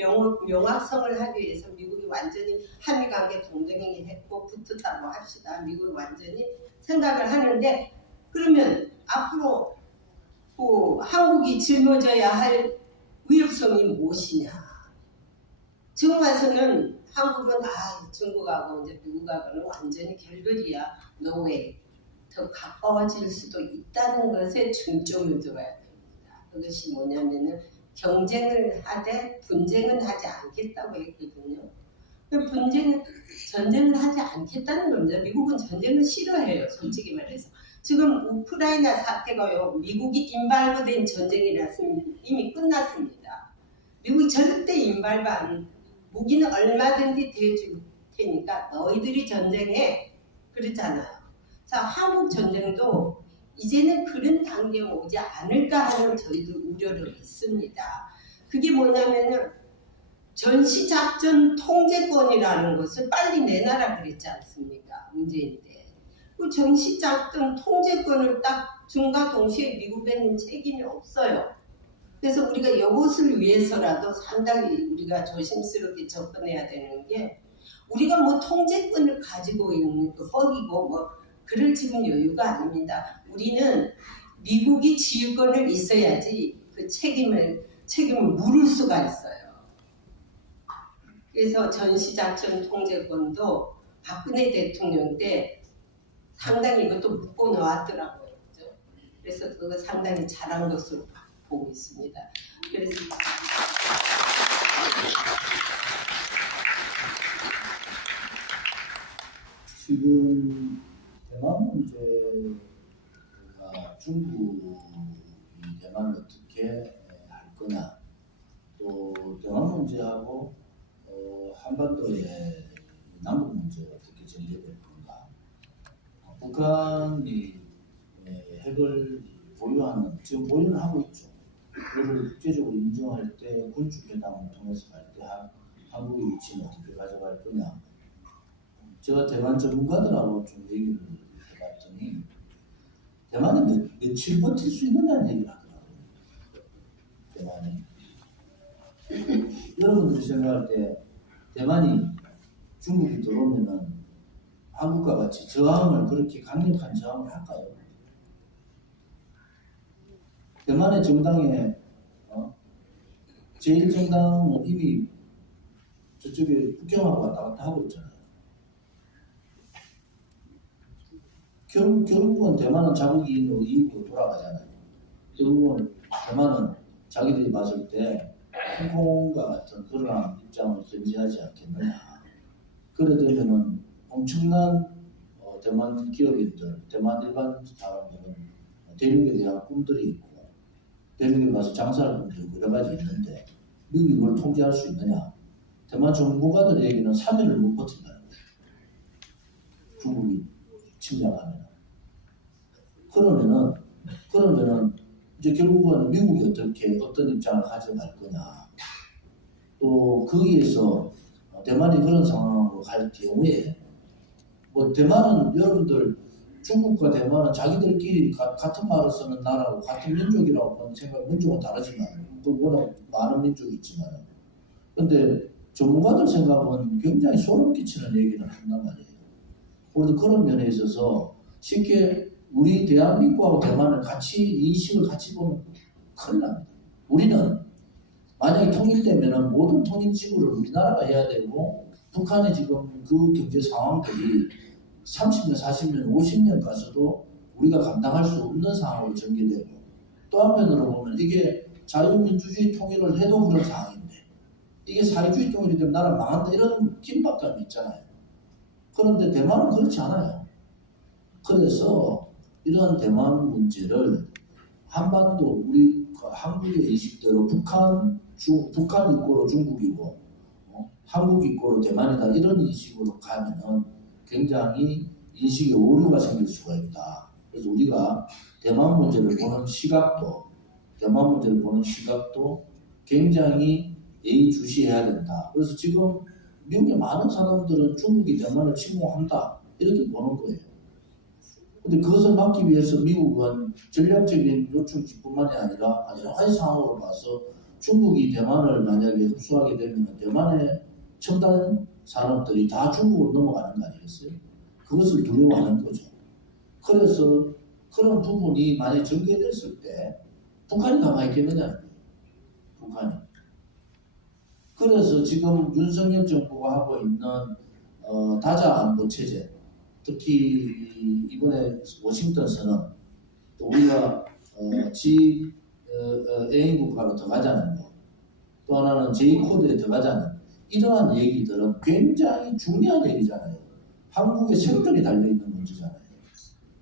명확성을 하기 위해서 미국이 완전히 한미관계 동맹이 했고 붙었다고 합시다. 미국이 완전히 생각을 하는데 그러면 앞으로 한국이 짊어져야 할 위협성이 무엇이냐. 지금 와서는 한국은 중국하고 이제 미국하고는 완전히 결별이야. 노웨이. 더 가까워질 수도 있다는 것에 중점을 둬야 됩니다. 그것이 뭐냐면은 경쟁을 하되 분쟁은 하지 않겠다고 했거든요. 전쟁을 하지 않겠다는 겁니다. 미국은 전쟁을 싫어해요. 솔직히 말해서. 지금 우크라이나 사태가요. 미국이 임발부된 전쟁이라서 이미 끝났습니다. 미국이 절대 임발부 안 무기는 얼마든지 대줄 테니까 너희들이 전쟁해. 그렇잖아요. 자, 한국 전쟁도 이제는 그런 단계에 오지 않을까 하는 저희도 우려를 했습니다. 그게 뭐냐면은 전시작전 통제권이라는 것을 빨리 내놔라 그랬지 않습니까? 문재인 때. 그 전시작전 통제권을 딱 준과 동시에 미국에는 책임이 없어요. 그래서 우리가 이것을 위해서라도 상당히 우리가 조심스럽게 접근해야 되는 게 우리가 뭐 통제권을 가지고 있는 그 뻑이고 뭐 그럴 지금 여유가 아닙니다. 우리는 미국이 지휘권을 있어야지 그 책임을 물을 수가 있어요. 그래서 전시작전 통제권도 박근혜 대통령 때 상당히 이것도 묶어 놓았더라고요. 그죠? 그래서 그거 상당히 잘한 것으로 보고 있습니다. 그래서 지금 대만 문제가 중국이 대만을 어떻게 할 거냐, 또 대만 문제하고 한반도의 남북 문제가 어떻게 전개될 건가, 북한이 핵을 보유하는, 지금 보유는 하고 있죠. 그걸 국제적으로 인정할 때 군축회담을 통해서 할 때 한국의 위치는 어떻게 가져갈 거냐. 제가 대만 전문가들하고 좀 얘기를 해봤더니 대만이 며칠 버틸 수 있느냐는 얘기를 하더라고요. 대만이. 여러분들이 생각할 때 대만이 중국이 들어오면은 한국과 같이 저항을, 그렇게 강력한 저항을 할까요? 대만의 정당에 제1정당은 이미 저쪽에 북경하고 왔다 갔다 하고 있잖아요. 결국은 대만은 자국이 있는 이익으로 돌아가잖아요. 결국은 대만은 자기들이 봤을 때 홍콩과 같은 그러한 입장을 견지하지 않겠느냐. 그래 되면은 엄청난 대만 기업인들, 대만 일반 사람들은 대륙에 대한 꿈들이 있고 대륙에 가서 장사할 분들이 여러 가지 있는데 미국이 그걸 통제할 수 있느냐. 대만 정부가들 얘기는 3일을 못 버틴다는 거예요. 중국이 침략하면. 그러면은 이제 결국은 미국이 어떤 입장을 가져갈 거냐. 또 거기에서 대만이 그런 상황으로 갈 경우에 뭐 대만은 여러분들 중국과 대만은 자기들끼리 같은 말을 쓰는 나라고 같은 민족이라고 보는 생각, 민족은 다르지만 또 워낙 많은 민족이 있지만 근데 전문가들 생각은 굉장히 소름 끼치는 얘기를 한단 말이에요. 그래도 그런 면에 있어서 쉽게 우리 대한민국하고 대만을 같이 인식을 같이 보면 큰일 납니다. 우리는 만약에 통일되면은 모든 통일 지구를 우리나라가 해야 되고 북한의 지금 그 경제 상황들이 30년, 40년, 50년 가서도 우리가 감당할 수 없는 상황으로 전개되고 또 한편으로 보면 이게 자유민주주의 통일을 해도 그런 상황인데 이게 사회주의 통일이 되면 나라 망한다 이런 긴박감이 있잖아요. 그런데 대만은 그렇지 않아요. 그래서 이런 대만 문제를 한반도 우리 한국의 인식대로 북한 이꼬로 중국이고 한국 이꼬로 대만이다 이런 인식으로 가면은 굉장히 인식에 오류가 생길 수가 있다. 그래서 우리가 대만 문제를 보는 시각도 굉장히 예의주시해야 된다. 그래서 지금 미국의 많은 사람들은 중국이 대만을 침공한다 이렇게 보는 거예요. 근데 그것을 막기 위해서 미국은 전략적인 요충지뿐만이 아니라 여러 가지 상황으로 봐서 중국이 대만을 만약에 흡수하게 되면 대만의 첨단 산업들이 다 중국으로 넘어가는 거 아니겠어요? 그것을 두려워하는 거죠. 그래서 그런 부분이 만약에 전개됐을 때 북한이 가만히 있겠느냐는 거예요. 북한이. 그래서 지금 윤석열 정부가 하고 있는 다자 안보 체제, 특히 이번에 워싱턴 선언, 또 우리가 A인 국가로 들어가자는 거, 또 하나는 J-코드에 들어가자는 이러한 얘기들은 굉장히 중요한 얘기잖아요. 한국의 생존이 달려있는 문제잖아요.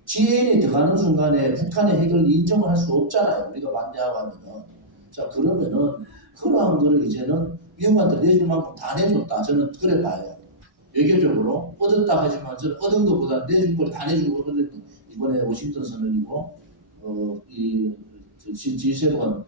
GN에 들어가는 순간에 북한의 핵을 인정을 할 수 없잖아요. 우리가 반대하고 하면은. 자, 그러면은 그러한 거를 이제는 미국한테 내줄 만큼 다 내줬다. 저는 그래 봐요. 외교적으로 얻었다 하지만 저는 얻은 것보다 내준 걸 다 내주고 그랬더니 이번에 워싱턴 선언이고 이 G7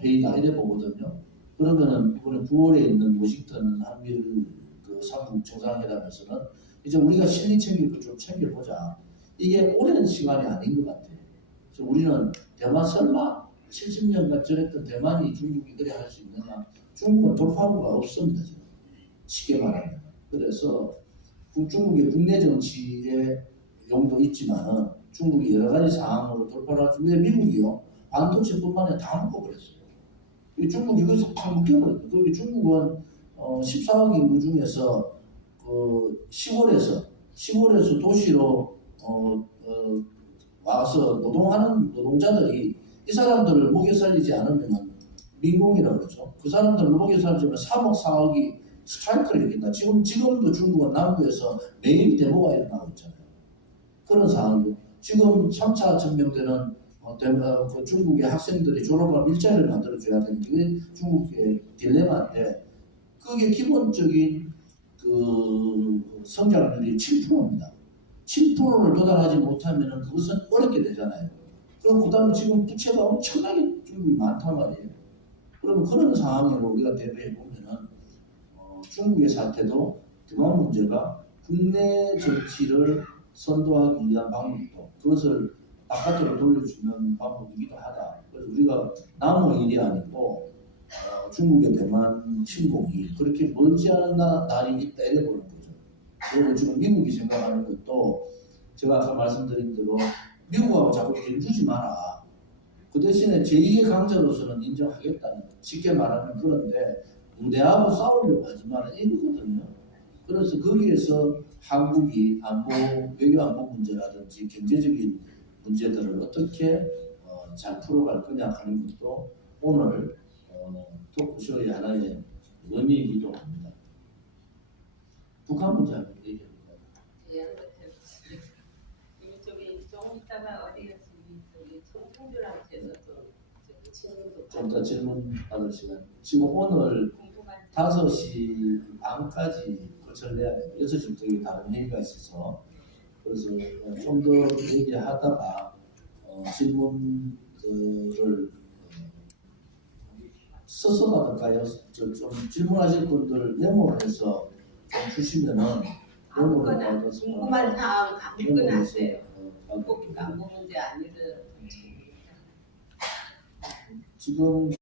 회의다 이래 보거든요. 그러면은 이번에 9월에 있는 워싱턴 한미일 그 3국 정상회담에서는 이제 우리가 실리 챙길 거 좀 챙겨보자. 이게 오랜 시간이 아닌 것 같아요. 그래서 우리는 대만 설마 70년간 저랬던 대만이 중국이 그래 할 수 있느냐? 중국은 돌파구가 없습니다. 지금. 쉽게 말하면. 그래서 중국의 국내 정치에 용도 있지만은 중국이 여러 가지 상황으로 돌파를 하지 왜 미국이요? 반도체뿐만 아니라 다 묶어버렸어요. 중국이 여기서 다 묶여버렸어요. 그리고 중국은 14억 인구 중에서 시골에서 도시로 와서 노동하는 노동자들이 이 사람들을 먹여 살리지 않으면 민공이라고 그러죠. 그 사람들을 먹여 살리면 3억, 4억이 스트라이크를 일으킨다. 지금도 중국은 남부에서 매일 데모가 일어나고 있잖아요. 그런 상황이고 지금 3차 전명대는 그 중국의 학생들이 졸업하면 일자리를 만들어줘야 되는 게 중국의 딜레마인데 그게 기본적인 그 성장률이 7%입니다. 7%를 도달하지 못하면 그것은 어렵게 되잖아요. 그럼 그 다음에 지금 부채가 엄청나게 중국이 많단 말이에요. 그러면 그런 상황으로 우리가 대비해 보면은 중국의 사태도 대만 문제가 국내 정치를 선도하기 위한 방법도 그것을 바깥으로 돌려주는 방법이기도 하다. 그래서 우리가 남의 일이 아니고 중국의 대만 침공이 그렇게 멀지 않은 날이 있다 이래 보는 거죠. 그리고 지금 미국이 생각하는 것도 제가 아까 말씀드린 대로 미국하고 자꾸 견주지 마라. 그 대신에 제2의 강자로서는 인정하겠다는 쉽게 말하면 그런데 무대하고 싸우려고 하지 마라 이거거든요. 그래서 거기에서 한국이 외교 안보 문제라든지 경제적인 문제들을 어떻게 잘 풀어갈 거냐 하는 것도 오늘 토크쇼의 하나의 의미이기도 합니다. 북한 문제 한번 얘기해볼까요? 저기 조금 있다가 어디 저기 총들한테서 좀 더 질문 받을 시간. 지금 오늘 5시 반까지 거절해야 돼요. 6시부터 다른 회의가 있어서 그래서 좀 더 얘기하다가 질문들을 써서 받을까요? 좀 질문하실 분들 메모를 해서 좀 주시면은 메모를 받아서 궁금한 사항 아무거나 하세요. 생각을 꼭 했기 안보 때문에 문제 아니든 지금